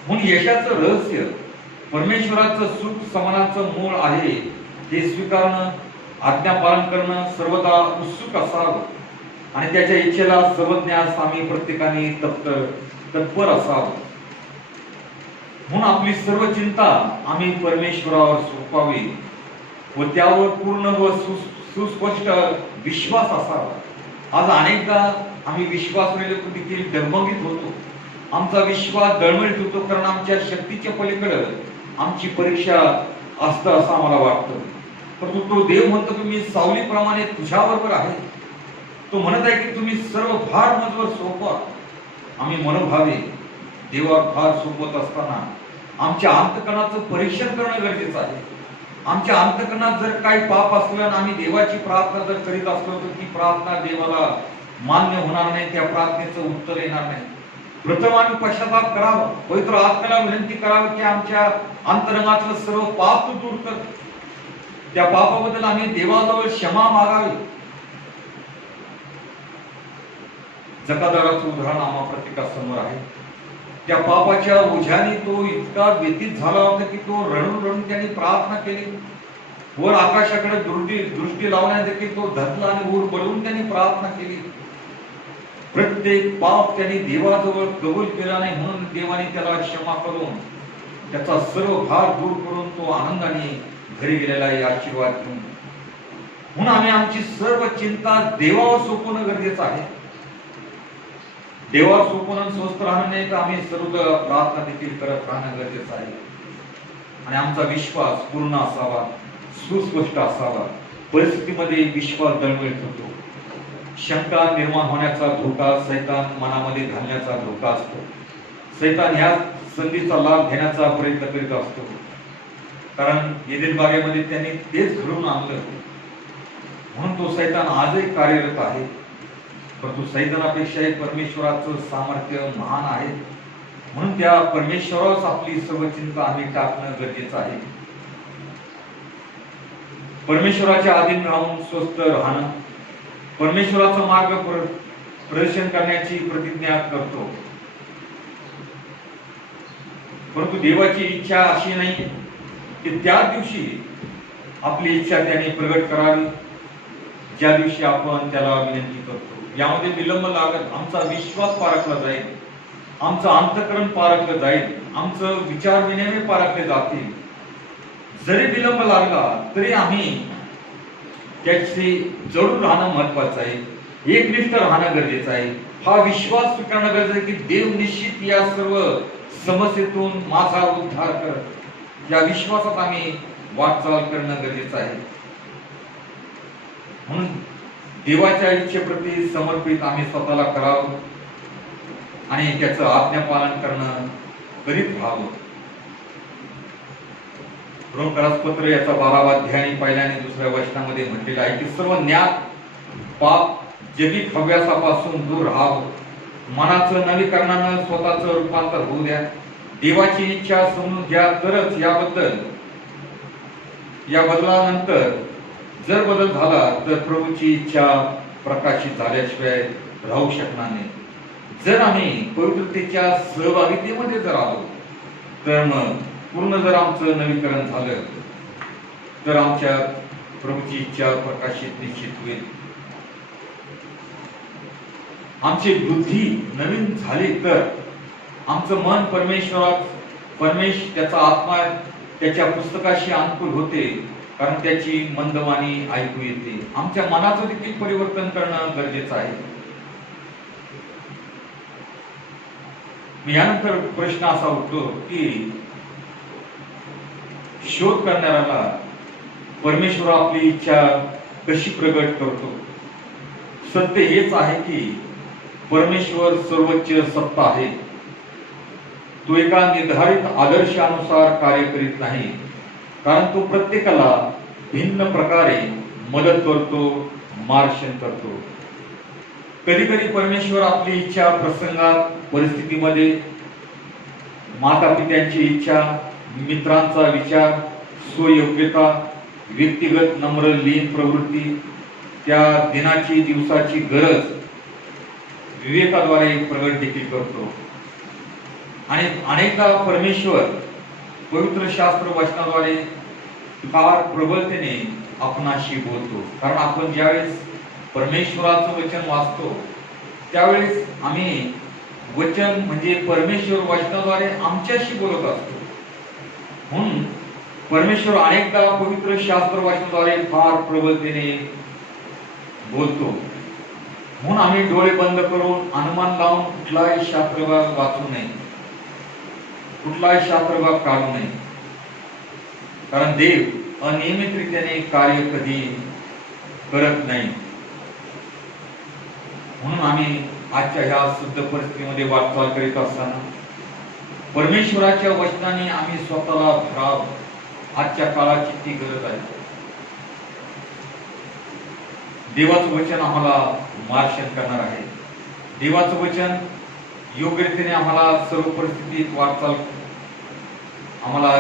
म्हणून यशाचं रहस्य परमेश्वराचं सुख समाधानाचं मूळ आहे. हे स्वीकारणं, आज्ञापालन करणं, सर्वदा उत्सुक असावं आणि त्याच्या इच्छेला सर्वज्ञास आम्ही प्रत्येकाने तप्त तत्पर असावं. म्हणून आपली सर्व चिंता आम्ही परमेश्वरावर सोपवावी व त्यावर पूर्ण व सुस्पष्ट विश्वास असावा. आज अनेकदा आम्ही विश्वासाने देखील डगमगीत होतो. आमचा विश्वास डळमळीत होतो, कारण आमच्या शक्तीच्या पलीकडे आमची परीक्षा असतं असं आम्हाला वाटतं. परंतु तो देव म्हणतो की मी सावलीप्रमाणे तुझ्याबरोबर आहे. तो म्हणत आहे की तुम्ही सर्व भार माझ्यावर सोपवा. आम्ही मनोभावे देवावर भार सोपवत असताना आमच्या अंतकरणाचं परीक्षण करणं गरजेचं आहे. आमच्या अंतकरणात जर काही पाप असलं आणि आम्ही देवाची प्रार्थना जर करीत असलो तर ती प्रार्थना देवाला मान्य होणार नाही, त्या प्रार्थनेचं उत्तर येणार नाही. प्रथम आम्ही पश्चाताप करावा, पवित्र आत्म्याला विनंती करावी की आमच्या अंतरंगातलं सर्व पाप तू दूर कर. त्या पापाबद्दल आम्ही देवाजवळ क्षमा मागावी. जकादाराचं उदाहरण आम्हा प्रत्येकासमोर आहे. त्या पापाच्या ओझ्याने तो इतका व्यतीत झाला होता की तो रडून रडून त्यांनी प्रार्थना केली. वर आकाशाकडे दृष्टी लावण्यास देखील तो धरला आणि वर बळून त्यांनी प्रार्थना केली. प्रत्येक पाप त्यांनी देवाजवळ कबूल केला नाही, म्हणून देवाने त्याला क्षमा करून त्याचा सर्व भार दूर करून तो आनंदाने घरी गेलेला आहे आशीर्वाद घेऊन. म्हणून आम्ही आमची सर्व चिंता देवावर सोपवणं गरजेचं आहे. देवावर सोपवणं स्वस्थ राहणं नाही तर आम्ही सर्व प्रार्थना देखील करत राहणं गरजेचं आहे. आणि आमचा विश्वास पूर्ण असावा, सुस्पष्ट असावा. परिस्थितीमध्ये विश्वास डळमळीत होतो. शंका निर्माण होण्याचा धोका सैतान मनामध्ये घालण्याचा धोका असतो. सैतान ह्या संधीचा लाभ घेण्याचा प्रयत्न करीत असतो, कारण एदेन बागेमध्ये त्यांनी तेच घडवून आणलं. म्हणून तो सैतान आजही कार्यरत आहे. परंतु सैतानापेक्षाही परमेश्वराचं सामर्थ्य महान आहे. म्हणून त्या परमेश्वरावर आपली सर्व चिंता आम्ही टाकणं गरजेचं आहे. परमेश्वराच्या अधीन राहून स्वस्थ राहणं, परमेश्वराचा मार्ग प्रदर्शन करण्याची प्रतिज्ञा करतो. परंतु देवाची इच्छा अशी नाही की त्या दिवशी आपली इच्छा त्याने प्रगट करावी ज्या दिवशी आपण त्याला विनंती करतो. यामध्ये विलंब लागत आमचा विश्वास पारखला जाईल, आमचं अंतःकरण पारखलं जाईल, आमचं विचार विनिमय पारखले जातील. जरी विलंब लागला तरी आम्ही त्याची जडून राहणं महत्वाचं आहे. एकनिष्ठ राहणं गरजेचं आहे. हा विश्वास स्वीकारणं गरजेचं आहे की देव निश्चित या सर्व समस्येतून माझा उद्धार कर. या विश्वासात आम्ही वाटचाल करणं गरजेचं आहे. म्हणून देवाच्या इच्छेप्रती समर्पित आम्ही स्वतःला करावं आणि त्याचं आज्ञापालन करणं करीत राहावं. रोमकरासपत्र याचा 12वा अध्याय आणि पहिल्या आणि दुसऱ्या वचनामध्ये म्हटलेलं आहे की सर्व ज्ञात पाप जगी हव्यासापासून दूर राहावं. मनाचं नवीकरणानं स्वतःचं रूपांतर होऊ द्या. देवाची इच्छा समजून घ्या, तरच या बदलानंतर जर बदल झाला तर प्रभूची इच्छा प्रकाशित झाल्याशिवाय राहू शकणार नाही. जर आम्ही पवित्रतेच्या सहभागितेमध्ये जर आलो तर मग पूर्ण जर आमचं नवीकरण झालं तर आमच्या प्रभूची इच्छा प्रकाशित निश्चित होईल. आमची बुद्धी नवीन झाली तर आमचं मन त्याचा आत्मा त्याच्या पुस्तकाशी अनुकूल होते, कारण त्याची मंदवाणी ऐकू येते. आमच्या मनाचं देखील परिवर्तन करणं गरजेचं आहे. यानंतर प्रश्न असा उठतो की शोध करणाऱ्याला परमेश्वर आपली इच्छा कशी प्रगट करतो. सत्य हेच आहे की परमेश्वर सर्वोच्च सत्ता आहे. तो एका निर्धारित आदर्शानुसार कार्य करीत नाही, कारण तो प्रत्येकाला भिन्न प्रकारे मदत करतो, मार्गदर्शन करतो. कधी कधी परमेश्वर आपली इच्छा प्रसंगात, परिस्थितीमध्ये, माता पित्यांची इच्छा, मित्रांचा विचार, स्वयोग्यता, व्यक्तिगत नम्र लीन प्रवृत्ती, त्या दिनाची दिवसाची गरज विवेकाद्वारे प्रगट देखील करतो. आणि अनेकदा परमेश्वर पवित्र शास्त्र वचनाद्वारे फार प्रबलतेने आपणाशी बोलतो. कारण आपण ज्यावेळेस परमेश्वराचं वचन वाचतो त्यावेळेस आम्ही वचन म्हणजे परमेश्वर वचनाद्वारे आमच्याशी बोलत असतो. म्हणून परमेश्वर अनेकदा पवित्र शास्त्र वचनाद्वारे फार प्रबलतेने बोलतो. म्हणून आम्ही डोळे बंद करून अनुमान लावून कुठलाही शास्त्रभाग वाचू नये, कुठलाही शास्त्रभाग काढू नये. कारण देव अनियमितरित्याने कार्य कधी करत नाही. म्हणून आम्ही आजच्या ह्या शुद्ध परिस्थितीमध्ये वाटचाल करीत असताना परमेश्वराच्या वचनाने आम्ही स्वतःला भराव. आजच्या काळाची ती गरज आहे. देवाचं वचन आम्हाला मार्गदर्शन करणार आहे. देवाचं वचन योग्य रीतीने आम्हाला सर्व परिस्थितीत वाटचाल, आम्हाला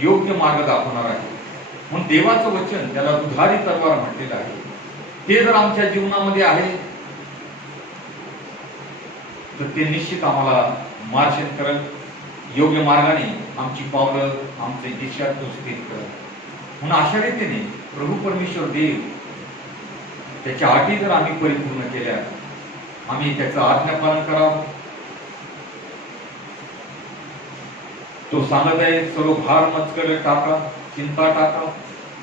योग्य मार्ग दाखवणार आहे. म्हणून देवाचं वचन, त्याला दुधारी तलवार म्हटलेलं आहे, ते जर आमच्या जीवनामध्ये आहे तर ते निश्चित आम्हाला मार्गदर्शन करेल. योग्य मार्गाने आमची पावलं, आमचे दिशा तो स्थित करेल. म्हणून अशा रीतीने प्रभू परमेश्वर देव त्याच्या अटी जर आम्ही परिपूर्ण केल्या, आम्ही त्याचं आज्ञापालन करावं. तो सांगत आहे, सर्व भार मजकडे टाका, चिंता टाका.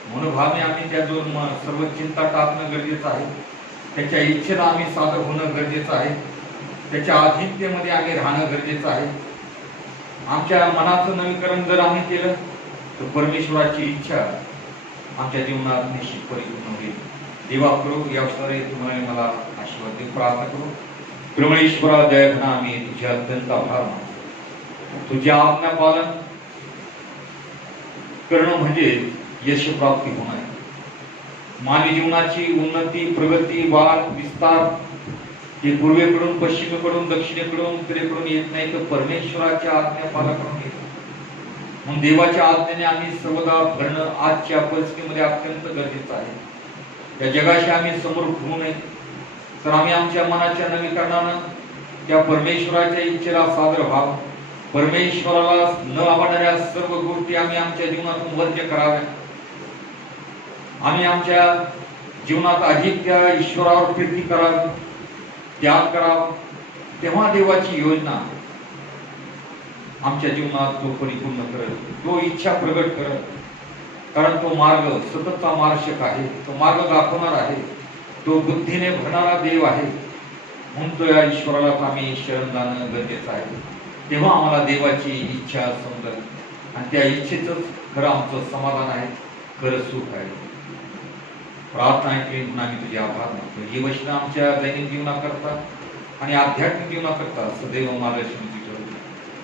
मनोभावे आम्ही त्याजवळ सर्व चिंता टाकणं गरजेचं आहे. त्याच्या इच्छेला आम्ही सादर होणं गरजेचं आहे. त्याच्या आधिक्यमध्ये आम्ही राहणं गरजेचं आहे. आमच्या मनाचं नवीकरण जर आम्ही केलं तर परमेश्वराची इच्छा आमच्या जीवनात निश्चित परिपूर्ण होईल. देवा करू या विषयावर तुम्हाला मला आशीर्वाद देऊ प्रार्थना करू. परमेश्वरा दयाघना, आम्ही तुझे अत्यंत आभार मानतो. तुझ्या आज्ञा पालन करणं म्हणजे यश प्राप्ती होणं आहे. मानवी जीवनाची उन्नती, प्रगती, वाढ, विस्तार हे पूर्वेकडून, पश्चिमेकडून, दक्षिणेकडून, उत्तरेकडून येत नाही, तर परमेश्वराच्या आज्ञापालनाकडून येतो. म्हणून देवाच्या आज्ञेने आम्ही सर्वदा भरणं आजच्या परिस्थितीमध्ये अत्यंत गरजेचं आहे. या जगाशी आम्ही समोर होऊ नये, तर आम्ही आमच्या मनाच्या नवीकरणानं त्या परमेश्वराच्या इच्छेला सादर व्हावं. परमेश्वराला न आवडणाऱ्या सर्व गोष्टी आम्ही आमच्या जीवनातून वर्ज्य कराव्या. आम्ही आमच्या जीवनात अधिक त्या ईश्वरावर प्रीती करावी, त्याग करावा. तेव्हा देवाची योजना आमच्या जीवनात तो परिपूर्ण करेल, तो इच्छा प्रगट करेल. कारण तो मार्ग सततचा मार्गदर्शक आहे, तो मार्ग दाखवणार आहे, तो बुद्धीने भरणारा देव आहे. म्हणून तो या ईश्वराला आम्ही शरण जाणं गरजेचं आहे. तेव्हा आम्हाला देवाची इच्छा समजेल आणि त्या इच्छेचंच खरं आमचं समाधान आहे, खरं सुख आहे. प्रार्थना ऐकली म्हणून आम्ही तुझे आभार मानतो. ही वचनं आमच्या दैनंदिन जीवनाकरता आणि आध्यात्मिक जीवनाकरता सदैव मार्गदर्शन करू.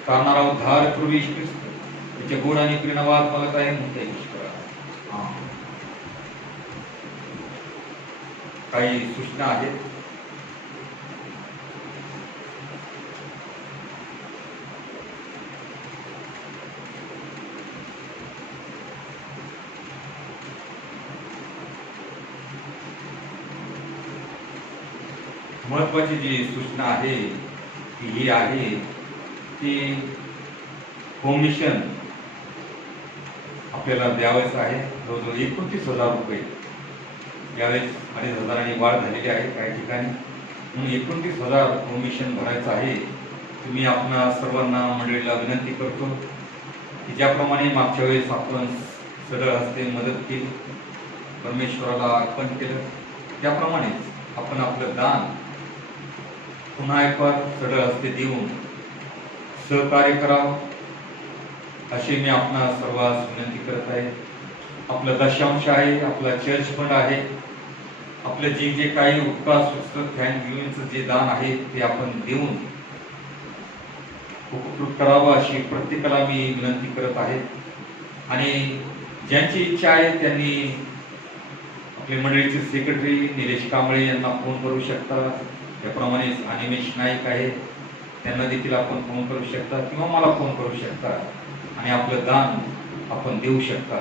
करणारा उद्धार प्रभू येशू ख्रिस्त त्याच्या गोड आणि प्रेमात मागत आहे म्हणते ईश्वरा. काही सूचना आहेत. महत्वाची जी सूचना आहे ती ही आहे की होम मिशन आपल्याला द्यावायचं आहे. जवळजवळ 29,000 रुपये. यावेळेस 2,500 वाढ झालेली आहे काही ठिकाणी. म्हणून 29,000 होम मिशन भरायचं आहे. तुम्ही आपणा सर्वांना मंडळीला विनंती करतो की ज्याप्रमाणे मागच्या वेळेस आपण सरळ हस्ते मदत केली, परमेश्वराला अर्पण केलं, त्याप्रमाणेच आपण आपलं दान पुन्हा एक बार सरळ हस्ते देऊन सहकार्य करावं अशी मी आपणा सर्वांस विनंती करत आहे. आपलं दशांश आहे, आपला चर्च फंड आहे, आपलं जे काही उपकार पुस्तक फॅन व्ह्यूचं जे दान आहे ते आपण देऊन उपकृत करावं अशी प्रत्येकाला मी विनंती करत आहे. आणि ज्यांची इच्छा आहे त्यांनी आपले मंडळीचे सेक्रेटरी निलेश कांबळे यांना फोन करू शकता. त्याप्रमाणे अनिमेश नाईक आहे, त्यांना देखील आपण फोन करू शकता किंवा मला फोन करू शकता आणि आपलं दान आपण देऊ शकता.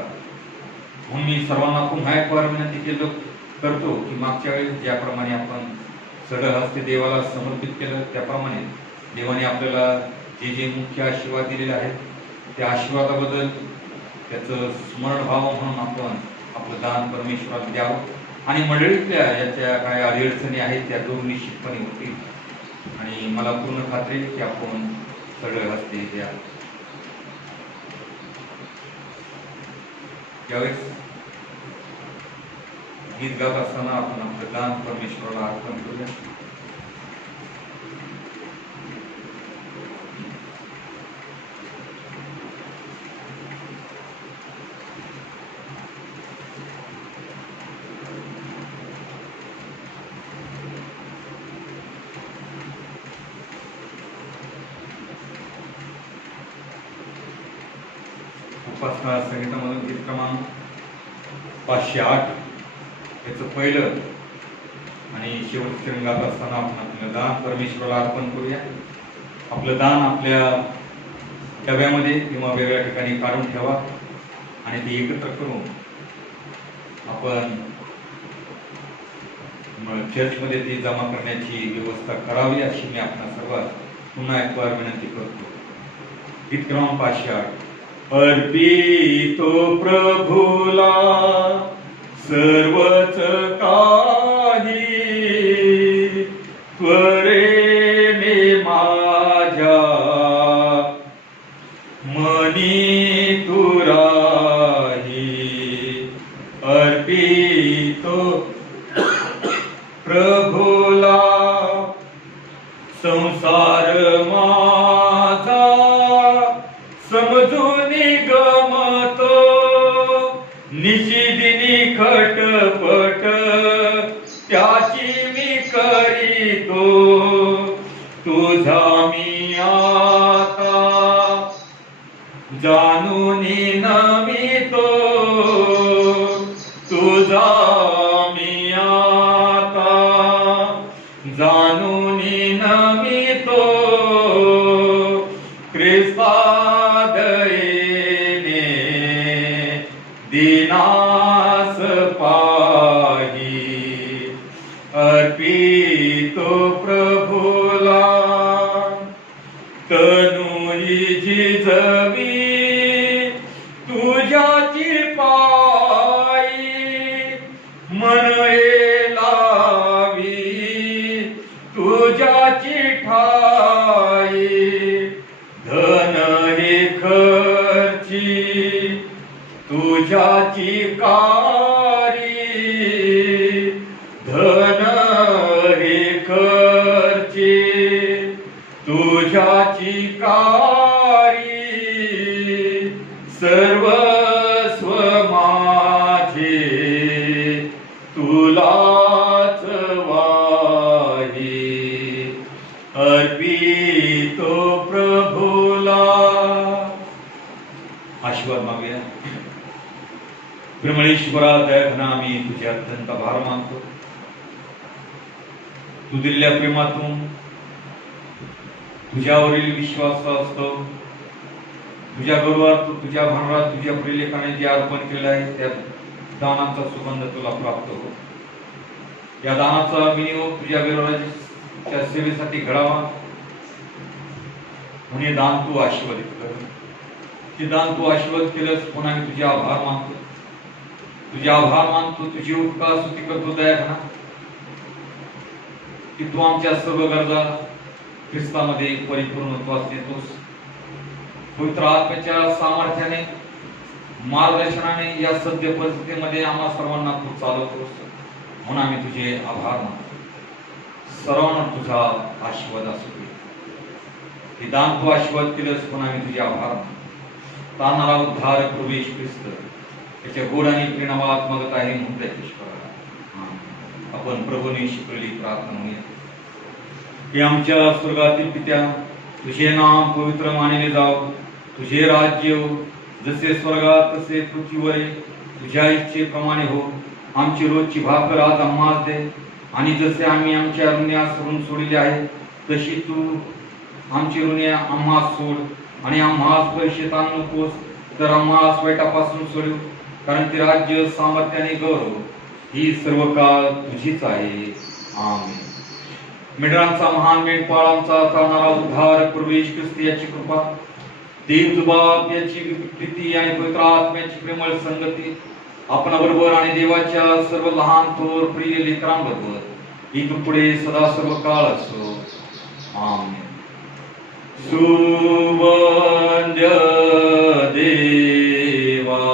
म्हणून मी सर्वांना पुन्हा एक वार विनंती करतो की मागच्या वेळेस ज्याप्रमाणे आपण सरळ हस्ते देवाला समर्पित केलं, त्याप्रमाणे देवाने आपल्याला जे जे मुख्य आशीर्वाद दिलेले आहेत त्या आशीर्वादाबद्दल त्याचं स्मरण व्हावं म्हणून आपण आपलं दान परमेश्वराला द्यावं. आणि मंडळीतल्या याच्या काय अडचणी आहेत त्या दूर निश्चितपणे होतील. आणि मला पूर्ण खात्री आहे की आपण सगळे हस्ते द्या. त्यावेळेस गीत गात असताना आपण आपलं दान परमेश्वराला अर्पण करूया. उपासना संगीतामधून गीत क्रमांक 508 याचं पहिलं आणि शेवटचं गात असताना आपण आपलं दान परमेश्वराला अर्पण करूया. आपलं दान आपल्या डब्यामध्ये किंवा वेगळ्या ठिकाणी काढून ठेवा आणि ते एकत्र करून आपण चर्चमध्ये ती जमा करण्याची व्यवस्था करावी अशी मी आपल्या सर्वात पुन्हा एक बार विनंती करतो. गीत क्रमांक 508. अर्पितो प्रभूला सर्वच काही, त्वरेने माझ्या मनी तू राही. अर्पितो प्रभूला संसार माझा समजून गमत, निशिदिनी खटपट त्याची मी करीतो. तुझा मी आता जाणून नमितो, तुझा मी आता जाणून नमितो. ख्रिस्ता दिनास पाही. अर्पितो प्रभूला तनु झिजवी तुझ्याची पायी. मन लावी तुझ्याची ठाई. धन हे खर्ची तुझ्याची कारी. धन हे खर्ची तुझ्याची कारी. सर्वस्व माझे तुलाच वाही. अर्पितो प्रभूला. आशीर्वाद मागूया. प्रेमळेश्वरा दयाघना आम्ही तुझे अत्यंत आभार मानतो. तू दिलेल्या प्रेमातून तुझ्यावरील विश्वास असतो. तुझ्या गौरवात तुझ्या भावनात तुझ्या प्रियलेखाने जे अर्पण केले आहे त्या दानाचा सुगंध तुला प्राप्त हो. या दानाचा विनियोग तुझ्या विरोधाच्या सेवेसाठी घडावा म्हणून हे दान तू आशीर्वादित कर. ते दान तू आशीर्वाद केलंस म्हणून आम्ही तुझे आभार मानतो. तुझे आभार मानतो. तुझी उपकार स्तुती करतो दयाघना की तू आमच्या सर्व गरजा ख्रिस्तामध्ये परिपूर्णत्वास देतोस. पवित्र आत्म्याच्या सामर्थ्याने मार्गदर्शनाने या सद्य परिस्थितीमध्ये आम्हा सर्वांना तू चालवतोस म्हणून आम्ही तुझे आभार मानतो. सर्वांना तुझा आशीर्वाद असू दे. हे दान तू आशीर्वाद केलंस म्हणून आम्ही तुझे आभार मानतो. तारणारा उद्धार प्रभू येशू ख्रिस्त त्याच्या गोड आणि प्रेमात्मक आहे म्हणून ईश्वराला आपण प्रभूने शिकवली प्रार्थना होईल. हे आमच्या स्वर्गातील पित्या, तुझे नाम पवित्र मानले जाव. तुझे राज्य जसे स्वर्गात तसे पृथ्वीवर तुझ्या इच्छेप्रमाणे हो. आमची रोजची भाकर आज आम्हास दे आणि जसे आम्ही आमच्या ऋण्यास ऋण सोडले आहे तशी तू आमची ऋणे आम्हास सोड. आणि आम्हास पैसे ताण नकोस तर आम्हास वाईटापासून सोडू. कारण ते राज्य सामर्थ्याने गौरव ही सर्व काळ तुझीच आहे. आमेन. मेढरांचा महान मेंढपाळ आमचा तारणारा उद्धार प्रभू येशू ख्रिस्त याची कृपा, देवबाप याची प्रीती आणि पवित्र आत्म्याची प्रेमळ संगती आपणाबरोबर आणि देवाच्या सर्व लहान थोर प्रिय लेकरांबरोबर इथून पुढे सदा सर्व काळ असो. आमेन. सुवंद्य देवा